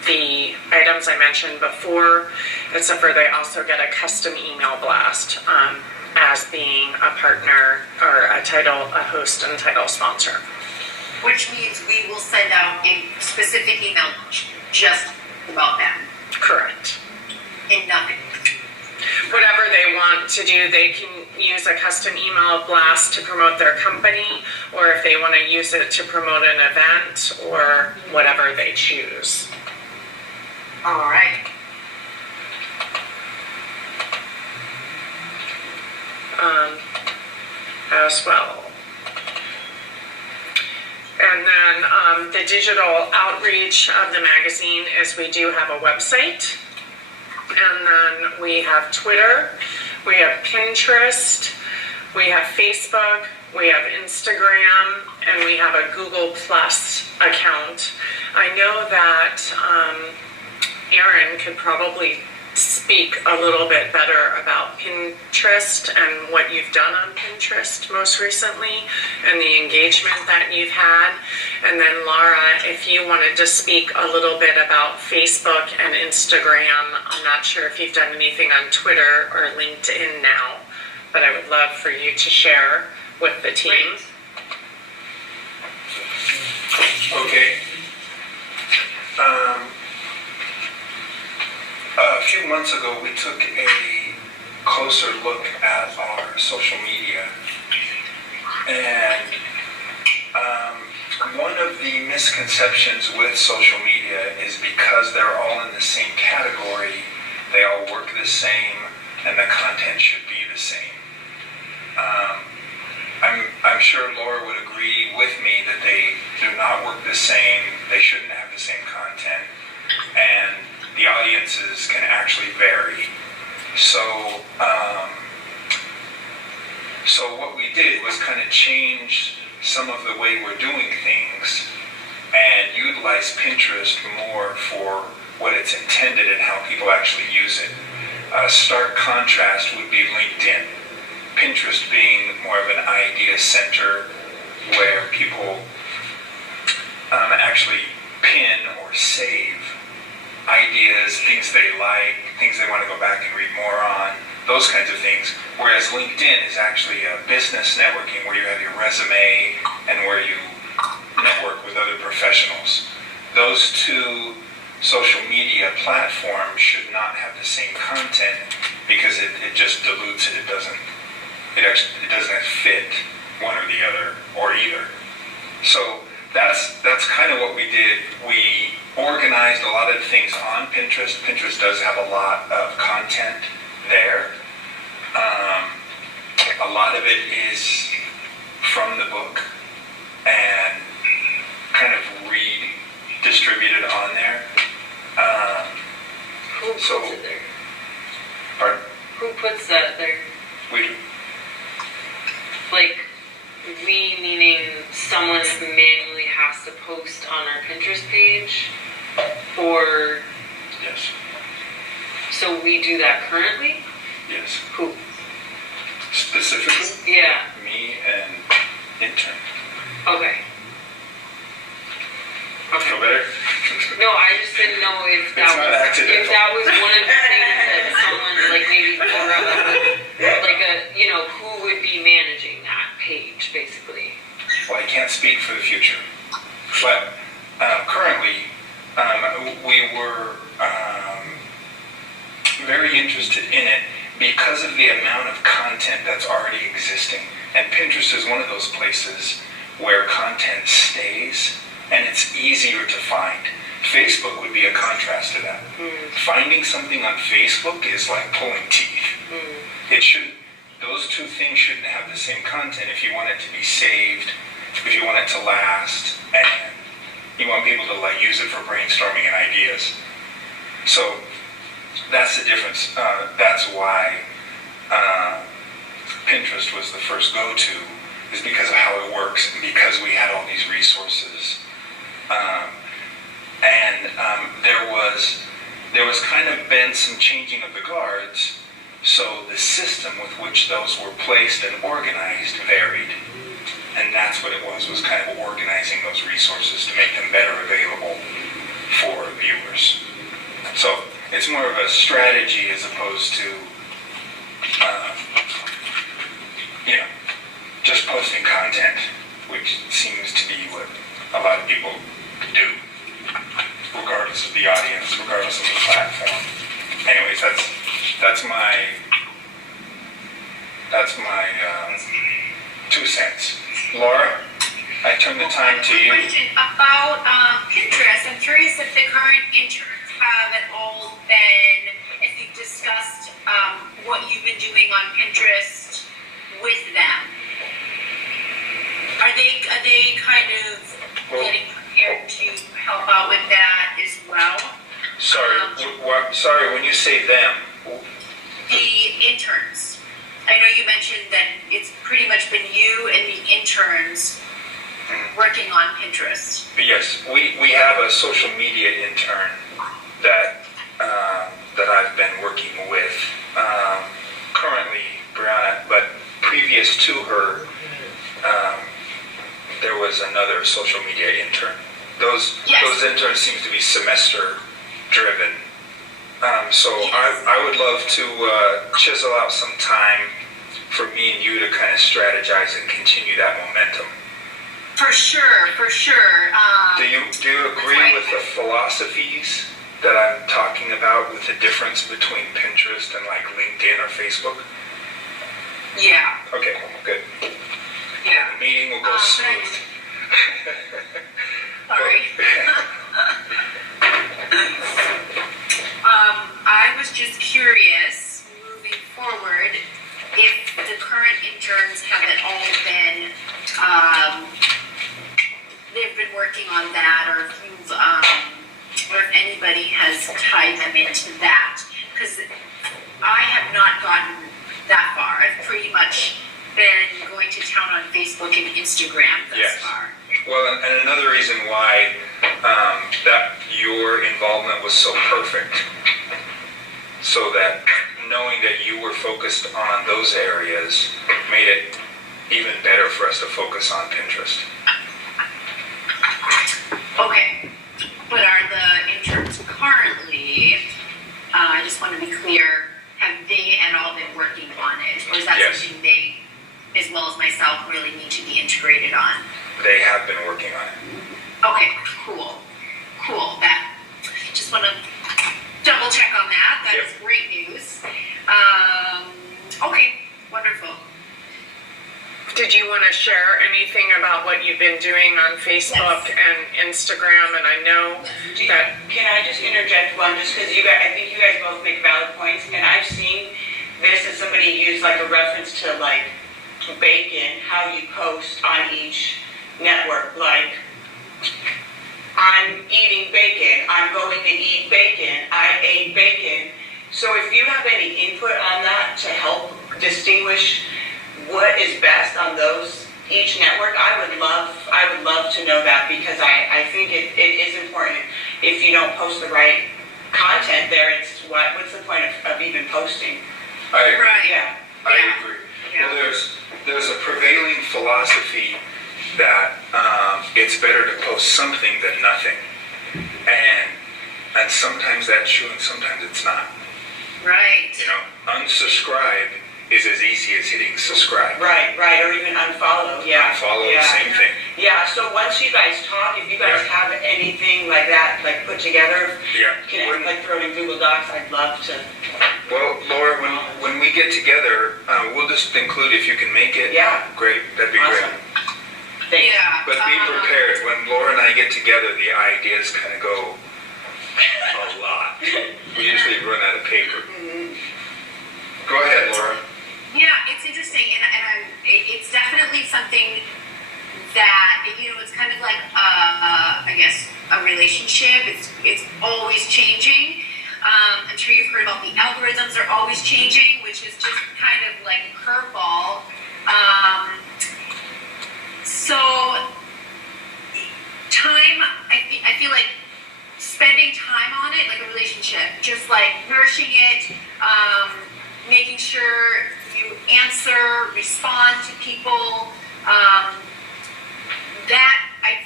the items I mentioned before, except for they also get a custom email blast as being a partner or a host and title sponsor. Which means we will send out a specific email just about them. Correct. And nothing. Whatever they want to do, they can use a custom email blast to promote their company, or if they want to use it to promote an event, or whatever they choose. All right. As well. And then the digital outreach of the magazine is we do have a website, and then we have Twitter, we have Pinterest, we have Facebook, we have Instagram, and we have a Google Plus account. I know that Erin could probably speak a little bit better about Pinterest and what you've done on Pinterest most recently and the engagement that you've had. And then Laura, if you wanted to speak a little bit about Facebook and Instagram, I'm not sure if you've done anything on Twitter or LinkedIn now, but I would love for you to share with the team. Okay. A few months ago, we took a closer look at our social media, and one of the misconceptions with social media is because they're all in the same category, they all work the same, and the content should be the same. I'm sure Laura would agree with me that they do not work the same, they shouldn't have the same content, and the audiences can actually vary. So what we did was kind of change some of the way we're doing things and utilize Pinterest more for what it's intended and how people actually use it. A stark contrast would be LinkedIn. Pinterest being more of an idea center where people actually pin or save ideas, things they like, things they want to go back and read more on, those kinds of things. Whereas LinkedIn is actually a business networking where you have your resume and where you network with other professionals. Those two social media platforms should not have the same content because it just dilutes it. It doesn't fit one or the other or either. So that's kind of what we did. We organized a lot of things on Pinterest. Pinterest does have a lot of content there. A lot of it is from the book and kind of redistributed on there. Who puts it there? Pardon? Who puts that there? We do. Like, we meaning someone manually has to post on our Pinterest page? Or, Yes. so we do that currently? Yes. Who? Specifically, Yeah, me and intern. okay. Feel better? No, I just didn't know if that It's not accidental. was one of the things that someone, like maybe Laura would, like who would be managing that page, basically? Well, I can't speak for the future, but currently we were very interested in it because of the amount of content that's already existing. And Pinterest is one of those places where content stays and it's easier to find. Facebook would be a contrast to that. Finding something on Facebook is like pulling teeth. Those two things shouldn't have the same content if you want it to be saved, if you want it to last, and you want people to use it for brainstorming and ideas. So that's the difference. That's why Pinterest was the first go-to, is because of how it works and because we had all these resources. There was kind of been some changing of the guards, so the system with which those were placed and organized varied. And that's what it was kind of organizing those resources to make them better available for viewers. So it's more of a strategy as opposed to, just posting content, which seems to be what a lot of people do, regardless of the audience, regardless of the platform. Anyways, that's my 2 cents. Laura, I turn the time to you. Question about Pinterest. I'm curious if the current interns have at all been, if you've discussed what you've been doing on Pinterest with them. Are they kind of getting prepared to help out with that as well? Sorry, when you say them. The interns. I know you mentioned that it's pretty much been you and the interns working on Pinterest. Yes, we have a social media intern that I've been working with currently, Brianna, but previous to her, there was another social media intern. Those interns seem to be semester driven. I would love to chisel out some time for me and you to kind of strategize and continue that momentum. For sure. Do you agree with the philosophies that I'm talking about with the difference between Pinterest and like LinkedIn or Facebook? Yeah. Okay, good. Yeah. The meeting will go smooth. Sorry. I was just curious, moving forward, if the current interns have at all been, they've been working on that, or if you've, or if anybody has tied them into that, because I have not gotten that far. I've pretty much been going to town on Facebook and Instagram thus far. Well, and another reason why that your involvement was so perfect, so that knowing that you were focused on those areas made it even better for us to focus on Pinterest. Okay, but are the interns currently, I just want to be clear, have they at all been working on it? Or is that something they, as well as myself, really need to be integrated on? They have been working on it. Okay, cool. That, just want to double check on that. That is great news. Okay, wonderful. Did you want to share anything about what you've been doing on Facebook and Instagram? And I know that... Can I just interject one, just because I think you guys both make valid points, and I've seen this as somebody use like a reference to like bacon, how you post on each network, like I'm eating bacon, I'm going to eat bacon, I ate bacon. So if you have any input on that to help distinguish what is best on those each network, I would love to know that, because I think it is important. If you don't post the right content there, it's what's the point of even posting? I agree. Right. Yeah. I agree. Yeah. Well, there's a prevailing philosophy that it's better to post something than nothing, and sometimes that's true and sometimes it's not. Right. Unsubscribe is as easy as hitting subscribe. Right, or even unfollow. Yeah. Unfollow, same thing. Yeah, so once you guys talk, if you guys have anything like that, like put together, can like throw it in Google Docs, I'd love to. Well, Laura, when we get together, we'll just include, if you can make it. Yeah. Great, that'd be Awesome. great. Yeah. But be prepared. When Laura and I get together, the ideas kind of go a lot. We usually run out of paper. Go ahead, Laura. Yeah, it's interesting, and it's definitely something that, it's kind of like, I guess, a relationship. It's always changing. I'm sure you've heard about the algorithms are always changing, which is just kind of like a curveball. So, time, I feel like spending time on it, like a relationship, just like nourishing it, making sure you answer, respond to people, that I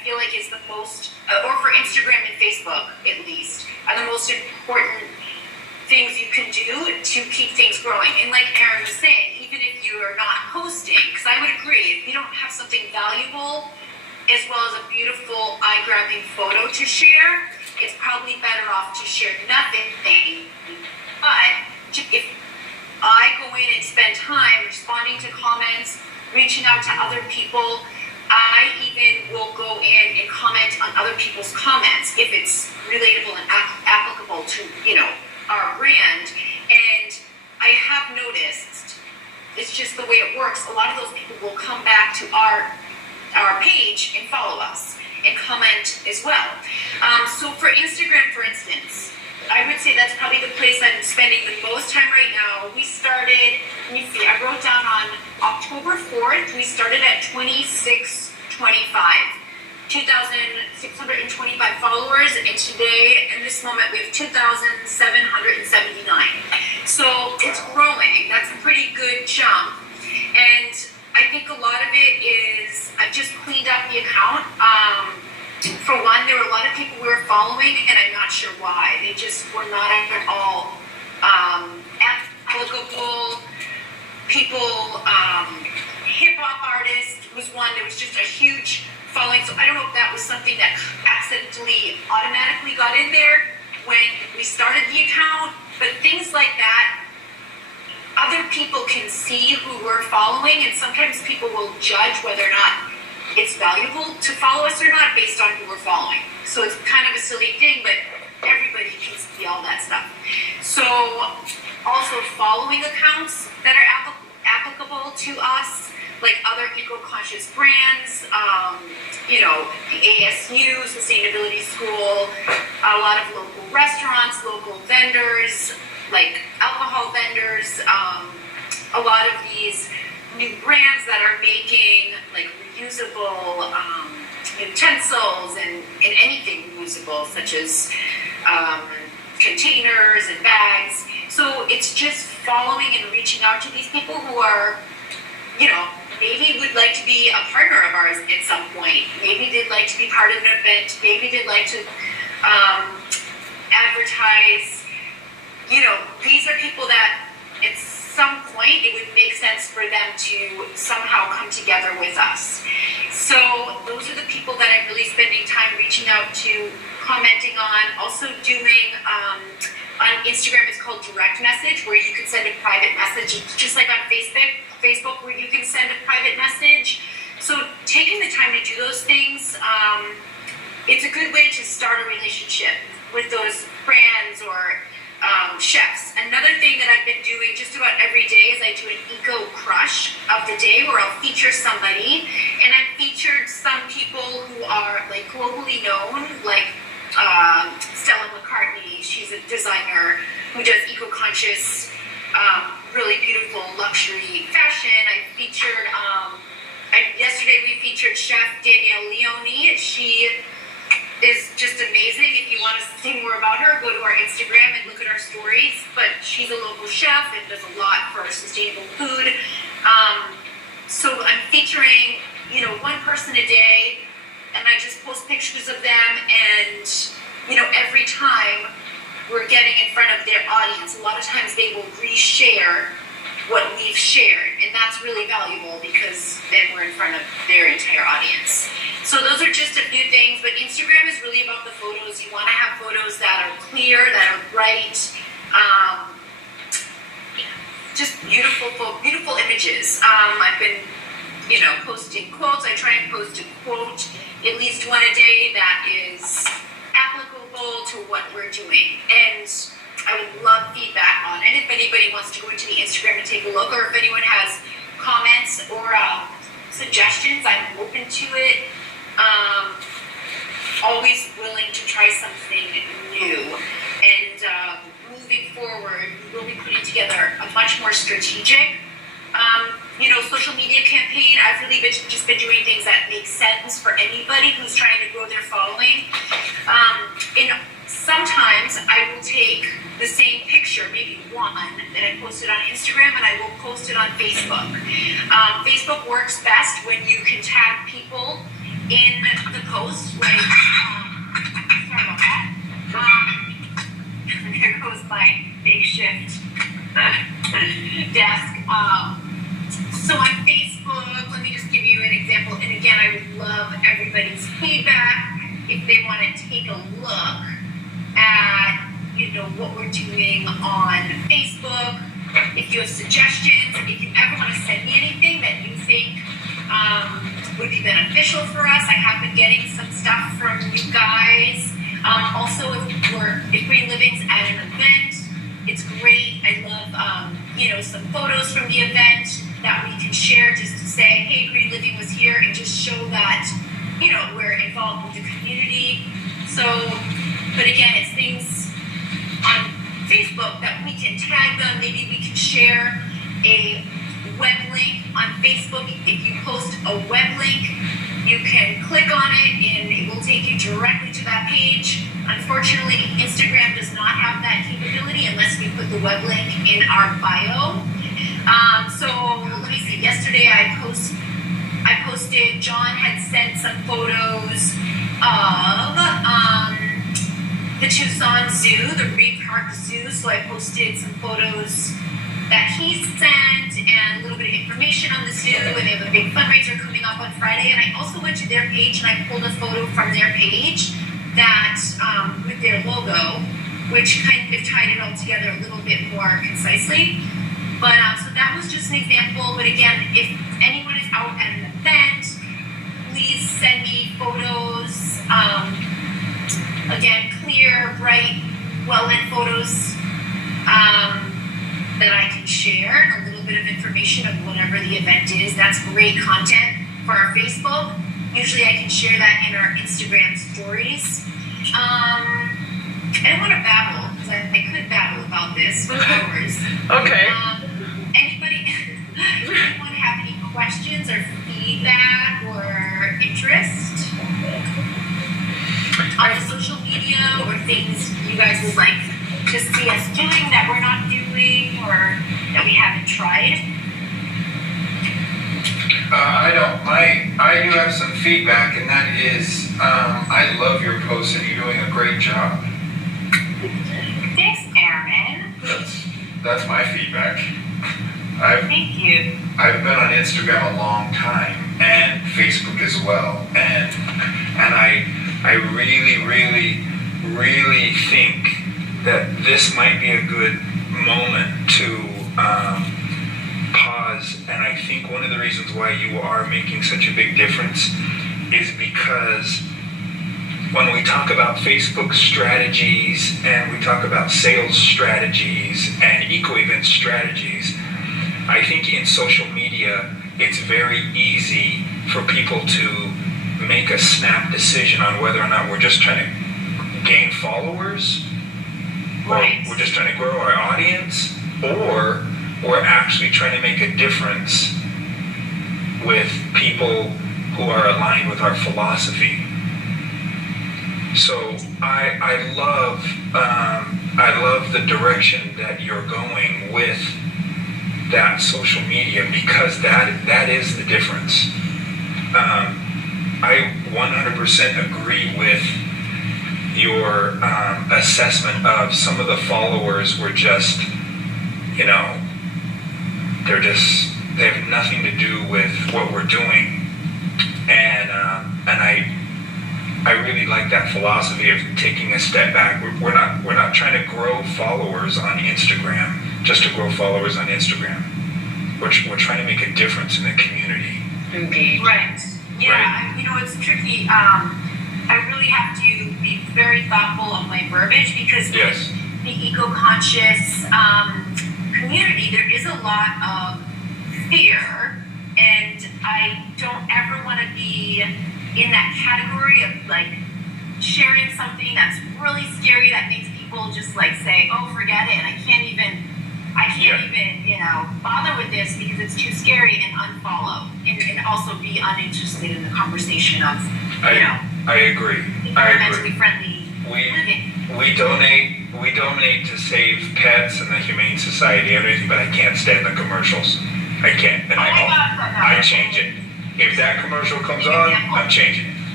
feel like is the most, or for Instagram and Facebook at least, are the most important things you can do to keep things growing. And like Erin was saying, even if you are not posting, because I would agree, if you don't have something valuable as well as a beautiful eye-grabbing photo to share, it's probably better off to share nothing. But if I go in and spend time responding to comments, reaching out to other people, I even will go in and comment on other people's comments if it's relatable and applicable to, our brand. And I have noticed, it's just the way it works, a lot of those people will come back to our page and follow us and comment as well. So for Instagram, for instance, I would say that's probably the place I'm spending the most time right now. We started, let me see, I wrote down on October 4th, we started at 2,625 followers, and today, in this moment, we have 2,779. So it's growing. That's a pretty good jump. And I think a lot of it is, I've just cleaned up the account. For one, there were a lot of people we were following, and I'm not sure why. They just were not at all applicable. People, hip-hop artist was one. There was just a huge following. So I don't know if that was something that accidentally automatically got in there when we started the account. But things like that, other people can see who we're following, and sometimes people will judge whether or not it's valuable to follow us or not based on who we're following. So it's kind of a silly thing, but everybody can see all that stuff. So also following accounts that are applicable to us, like other eco-conscious brands, the ASU, Sustainability School, a lot of local restaurants, local vendors, like alcohol vendors, a lot of these new brands that are making like reusable utensils and anything reusable, such as containers and bags. So it's just following and reaching out to these people who are, maybe would like to be a partner of ours at some point. Maybe they'd like to be part of an event. Maybe they'd like to advertise. These are people that at some point it would make sense for them to somehow come together with us. So those are the people that I'm really spending time reaching out to, commenting on. Also doing on Instagram, it's called direct message, where you can send a private message. It's just like on Facebook, where you can send a private message. So taking the time to do those things, it's a good way to start a relationship with those brands or chefs. Another thing that I've been doing just about every day is I do an eco crush of the day, where I'll feature somebody, and I've featured some people who are like globally known, like Stella McCartney. She's a designer who does eco-conscious, really beautiful luxury fashion. I featured, yesterday we featured Chef Danielle Leone. She is just amazing. If you want to see more about her, go to our Instagram and look at our stories. But she's a local chef and does a lot for sustainable food. So I'm featuring, one person a day, and I just post pictures of them, and, every time we're getting in front of their audience, a lot of times they will reshare what we've shared, and that's really valuable because then we're in front of their entire audience. So those are just a few things, but Instagram is really about the photos. You want to have photos that are clear, that are bright, just beautiful images. I've been, posting quotes. I try and post a quote, at least one a day, that is applicable to what we're doing. And I would love feedback on it. If anybody wants to go into the Instagram and take a look, or if anyone has comments or suggestions, I'm open to it. Always willing to try something new. And moving forward, we will be putting together a much more strategic, social media campaign. I've really just been doing things that make sense for anybody who's trying to grow their following. And sometimes I will take the same picture, maybe one, that I posted on Instagram, and I will post it on Facebook. Facebook works best when you can tag people in the post, like, sorry about that. There goes my makeshift desk. So on Facebook, let me just give you an example. And again, I would love everybody's feedback if they want to take a look at, what we're doing on Facebook. If you have suggestions, if you ever want to send me anything that you think would be beneficial for us. I have been getting some stuff from you guys. Also, if Green Living's at an event, it's great. I love, some photos from the event that we can share just to say, hey, Green Living was here, and just show that, we're involved with the community. So, but again, it's things on Facebook that we can tag them. Maybe we can share a web link on Facebook. If you post a web link, you can click on it and it will take you directly to that page. Unfortunately, Instagram does not have that capability unless we put the web link in our bio. So let me see. Yesterday I posted. John had sent some photos of the Tucson Zoo, the Reed Park Zoo. So I posted some photos that he sent and a little bit of information on the zoo, and they have a big fundraiser coming up on Friday. And I also went to their page and I pulled a photo from their page that with their logo, which kind of tied it all together a little bit more concisely. But so that was just an example. But again, if anyone is out at an event, please send me photos. Again, clear, bright, well-lit photos that I can share, and a little bit of information of whatever the event is. That's great content for our Facebook. Usually I can share that in our Instagram stories. I don't want to babble, because I could babble about this for hours. Okay. Anyone have any questions or feedback or interest on the social media, or things you guys would like to see us doing that we're not doing or that we haven't tried? I do have some feedback, and that is, I love your posts, and you're doing a great job. Thanks, Aaron. That's my feedback. Thank you. I've been on Instagram a long time, and Facebook as well, and I really, really, really think that this might be a good moment to pause. And I think one of the reasons why you are making such a big difference is because when we talk about Facebook strategies and we talk about sales strategies and eco-event strategies, I think in social media it's very easy for people to make a snap decision on whether or not we're just trying to gain followers, Right. or we're just trying to grow our audience, or we're actually trying to make a difference with people who are aligned with our philosophy. So I love the direction that you're going with that social media, because that is the difference. I 100% agree with your assessment of some of the followers were just, they have nothing to do with what we're doing, and I really like that philosophy of taking a step back. We're not trying to grow followers on Instagram just to grow followers on Instagram. We're trying to make a difference in the community. Engage. Right. Yeah, Right. it's tricky. I really have to be very thoughtful of my verbiage, because Yes. the eco-conscious community, there is a lot of fear, and I don't ever want to be in that category of like sharing something that's really scary that makes people just like say, oh, forget it, I can't even bother with this because it's too scary, and unfollow, and also be uninterested in the conversation of I agree. environmentally friendly living. We donate to save pets and the Humane Society and everything, but I can't stand the commercials. I can't, and Oh my God, I change it. If that commercial comes on, I'm changing it.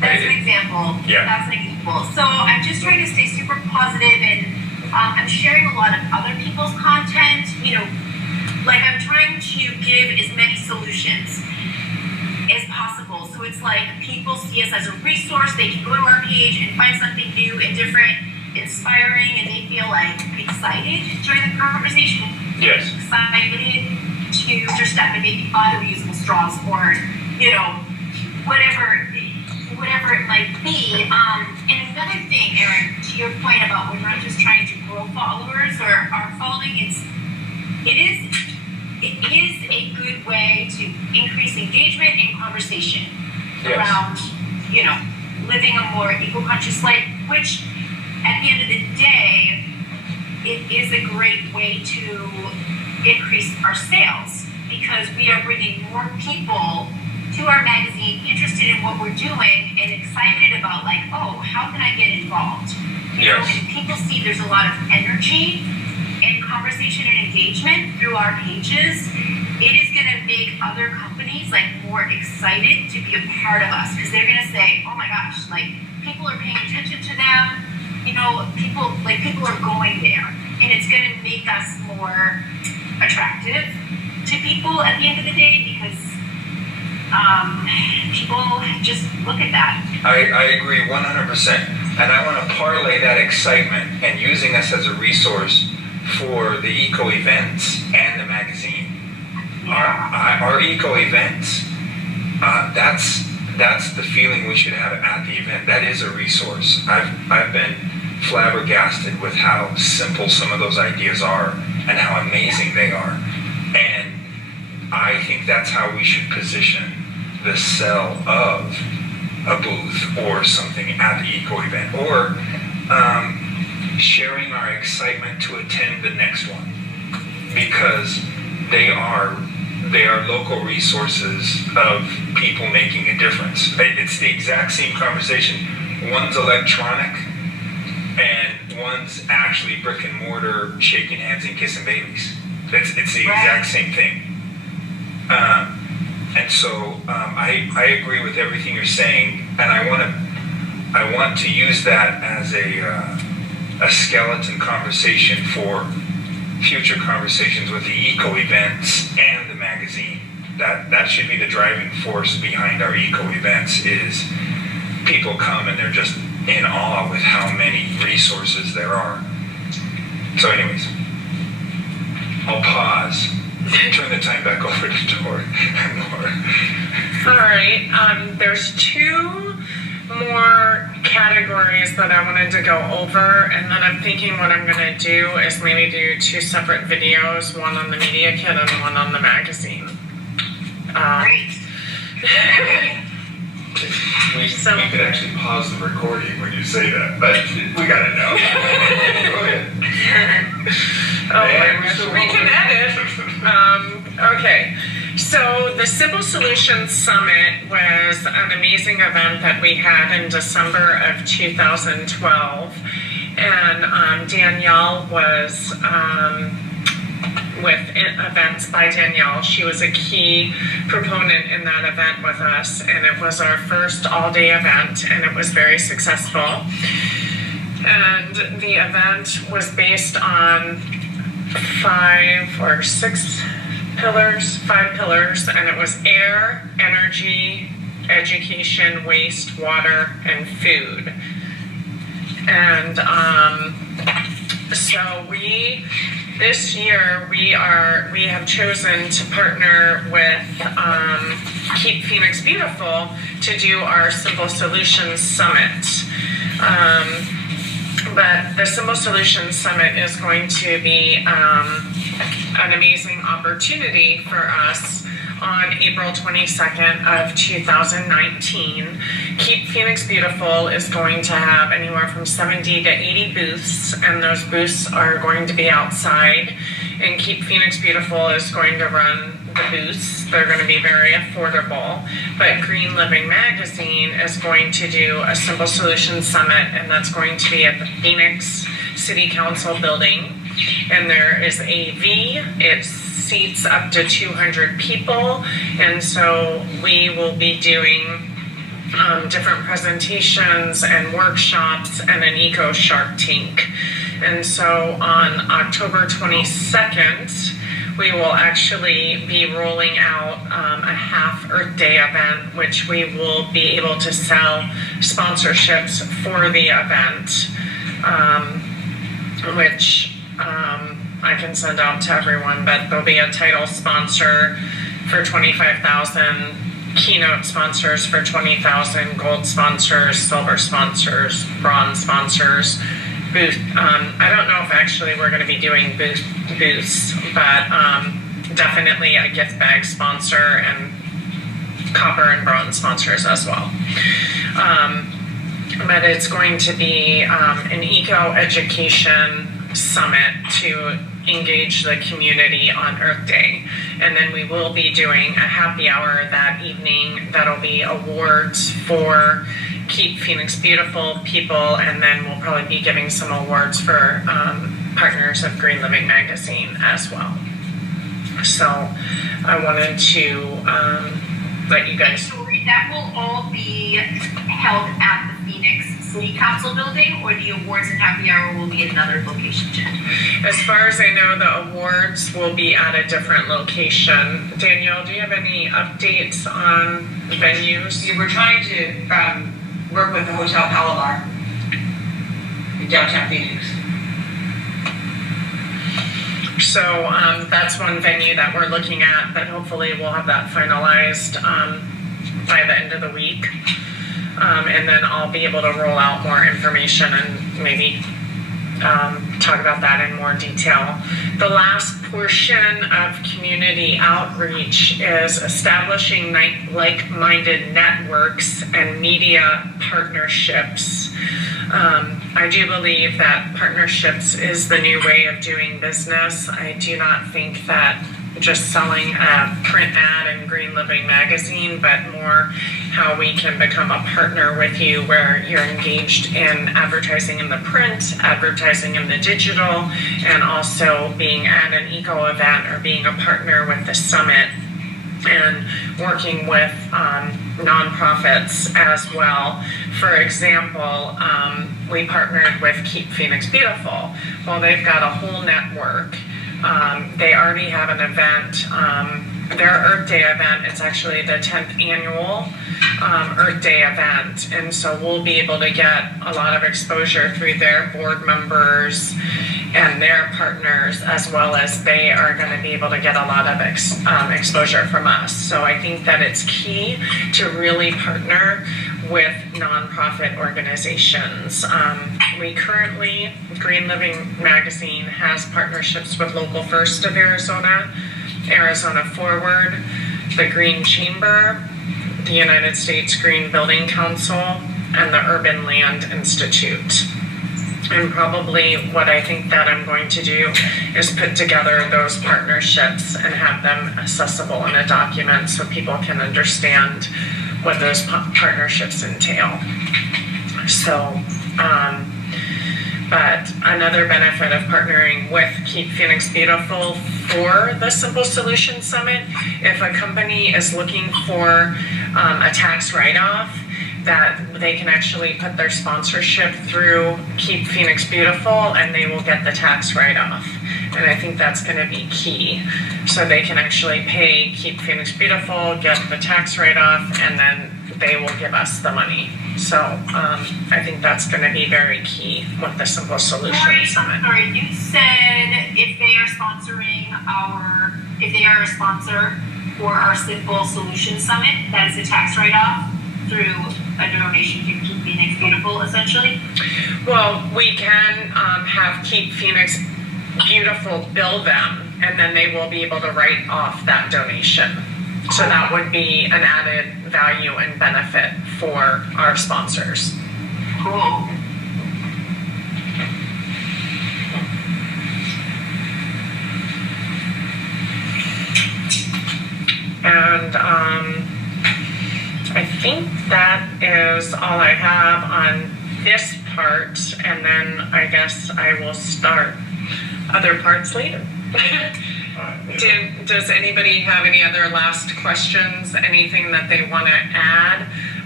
That's an example. Yeah. That's an example. So I'm just trying to stay super positive, and I'm sharing a lot of other people's content. Like I'm trying to give as many solutions as possible. So it's like people see us as a resource. They can go to our page and find something new and different, inspiring, and they feel like excited during the conversation. Yes. Excited to just step and maybe buy the reusable straws or, whatever it might be. And another thing, Erin, to your point about we're not just trying to grow followers or our following, it is a good way to increase engagement and conversation around, living a more eco-conscious life, which at the end of the day, it is a great way to increase our sales because we are bringing more people to our magazine interested in what we're doing and excited about how can I get involved? And people see there's a lot of energy and conversation and engagement through our pages. It is going to make other companies more excited to be a part of us because they're going to say, oh my gosh, people are paying attention to them. People are going there, and it's going to make us more attractive to people at the end of the day because people just look at that. I agree 100%. And I want to parlay that excitement and using us as a resource for the eco events and the magazine. Our eco events, that's the feeling we should have at the event. That is a resource. I've been flabbergasted with how simple some of those ideas are and how amazing they are. And I think that's how we should position the sell of a booth or something at the eco event, or sharing our excitement to attend the next one, because they are local resources of people making a difference. It's the exact same conversation. One's electronic and one's actually brick and mortar, shaking hands and kissing babies. It's the exact same thing. And so I agree with everything you're saying, and I want to use that as a skeleton conversation for future conversations with the eco events and the magazine. That should be the driving force behind our eco events. Is people come and they're just in awe with how many resources there are. So, anyways, I'll pause. Turn the time back over to Laura. All right. There's two more categories that I wanted to go over, and then I'm thinking what I'm going to do is maybe do two separate videos, one on the media kit and one on the magazine. Great. We could actually pause the recording when you say that, but we gotta know. Go ahead. We can edit. Okay. So the Simple Solutions Summit was an amazing event that we had in December of 2012. And Danielle was with Events by Danielle. She was a key proponent in that event with us. And it was our first all-day event, and it was very successful. And the event was based on 5 pillars, and it was air, energy, education, waste, water, and food. And so this year we have chosen to partner with Keep Phoenix Beautiful to do our Simple Solutions Summit. But the Simple Solutions Summit is going to be an amazing opportunity for us on April 22nd of 2019. Keep Phoenix Beautiful is going to have anywhere from 70 to 80 booths, and those booths are going to be outside. And Keep Phoenix Beautiful is going to run the booths. They're going to be very affordable. But Green Living Magazine is going to do a Simple Solutions Summit, and that's going to be at the Phoenix City Council building. And there is AV. It seats up to 200 people. And so we will be doing different presentations and workshops and an eco shark tank. And so on October 22nd, we will actually be rolling out a half Earth Day event, which we will be able to sell sponsorships for the event, which I can send out to everyone, but there'll be a title sponsor for 25,000, keynote sponsors for 20,000, gold sponsors, silver sponsors, bronze sponsors, booth. I don't know if actually we're going to be doing booths, but definitely a gift bag sponsor and copper and bronze sponsors as well. But it's going to be an eco education summit to engage the community on Earth Day. And then we will be doing a happy hour that evening that'll be awards for Keep Phoenix Beautiful people, and then we'll probably be giving some awards for partners of Green Living Magazine as well. So I wanted to let you guys... Sorry, that will all be held at the Phoenix City Council building, or the awards and happy hour will be at another location? As far as I know, the awards will be at a different location. Danielle, do you have any updates on venues? We're trying to work with the Hotel Palomar in downtown Phoenix. So that's one venue that we're looking at, but hopefully we'll have that finalized by the end of the week. And then I'll be able to roll out more information and maybe talk about that in more detail. The last portion of community outreach is establishing like-minded networks and media partnerships. I do believe that partnerships is the new way of doing business. I do not think that just selling a print ad in Green Living Magazine, but more how we can become a partner with you where you're engaged in advertising in the print, advertising in the digital, and also being at an eco event or being a partner with the summit and working with nonprofits as well. For example, we partnered with Keep Phoenix Beautiful. Well, they've got a whole network. They already have an event, their Earth Day event. It's actually the 10th annual Earth Day event. And so we'll be able to get a lot of exposure through their board members and their partners, as well as they are going to be able to get a lot of exposure from us. So I think that it's key to really partner with nonprofit organizations. We currently, Green Living Magazine has partnerships with Local First of Arizona, Arizona Forward, the Green Chamber, the United States Green Building Council, and the Urban Land Institute. And probably what I think that I'm going to do is put together those partnerships and have them accessible in a document so people can understand what those partnerships entail. So, but another benefit of partnering with Keep Phoenix Beautiful for the Simple Solutions Summit, if a company is looking for a tax write-off, that they can actually put their sponsorship through Keep Phoenix Beautiful and they will get the tax write-off. And I think that's going to be key. So they can actually pay Keep Phoenix Beautiful, get the tax write-off, and then they will give us the money. So I think that's going to be very key with the Simple Solutions Summit. Sorry, you said if they are a sponsor for our Simple Solutions Summit, that is a tax write-off through a donation to Keep Phoenix Beautiful, essentially? Well, we can have Keep Phoenix Beautiful bill them, and then they will be able to write off that donation. So that would be an added value and benefit for our sponsors. Cool. And I think that is all I have on this part, and then I guess I will start other parts later. Does anybody have any other last questions? Anything that they want to add?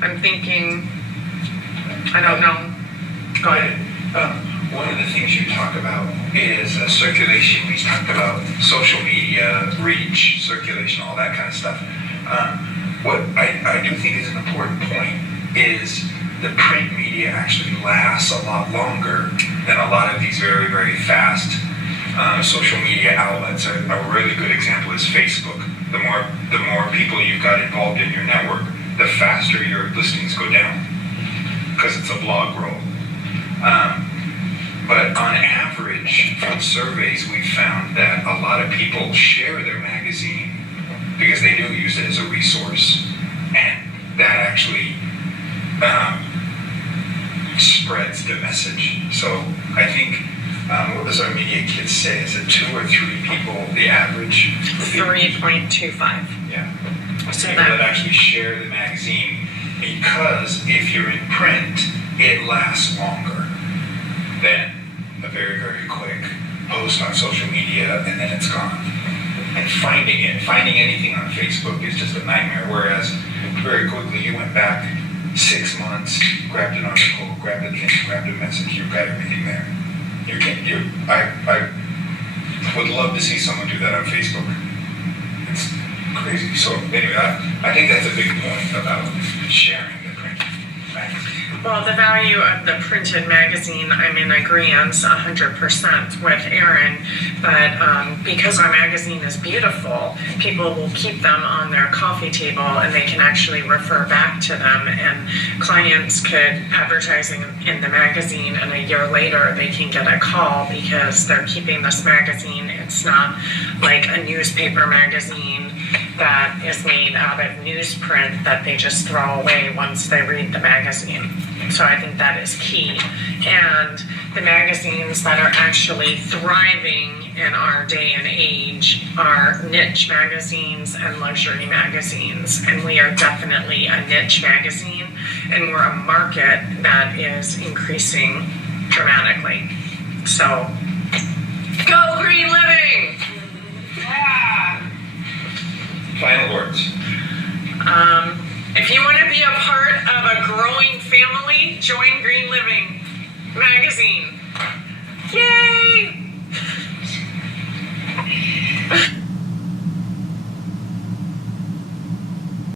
I'm thinking, I don't know. Go ahead. One of the things you talk about is circulation. We talked about social media, reach, circulation, all that kind of stuff. What I do think is an important point is the print media actually lasts a lot longer than a lot of these very, very fast social media outlets. A really good example is Facebook. The more people you've got involved in your network, the faster your listings go down because it's a blog roll. But on average, from surveys, we've found that a lot of people share their magazine because they do use it as a resource, and that actually spreads the message. So I think, what does our media kids say? Is it 2 or 3 people, the average? 3.25. Yeah. So People that actually share the magazine, because if you're in print, it lasts longer than a very, very quick post on social media, and then it's gone. And finding anything on Facebook is just a nightmare, whereas very quickly you went back 6 months, grabbed an article, grabbed a link, grabbed a message, you've got everything there. I would love to see someone do that on Facebook. It's crazy. So anyway, I think that's a big point about sharing the print magazine. Well, the value of the printed magazine, I'm in agreement 100% with Erin, but because our magazine is beautiful, people will keep them on their coffee table and they can actually refer back to them, and clients could advertising in the magazine and a year later they can get a call because they're keeping this magazine. It's not like a newspaper magazine that is made out of newsprint that they just throw away once they read the magazine. So I think that is key. And the magazines that are actually thriving in our day and age are niche magazines and luxury magazines. And we are definitely a niche magazine, and we're a market that is increasing dramatically. So, go Green Living! Yeah. Final words. If you want to be a part of a growing family, join Green Living magazine. Yay!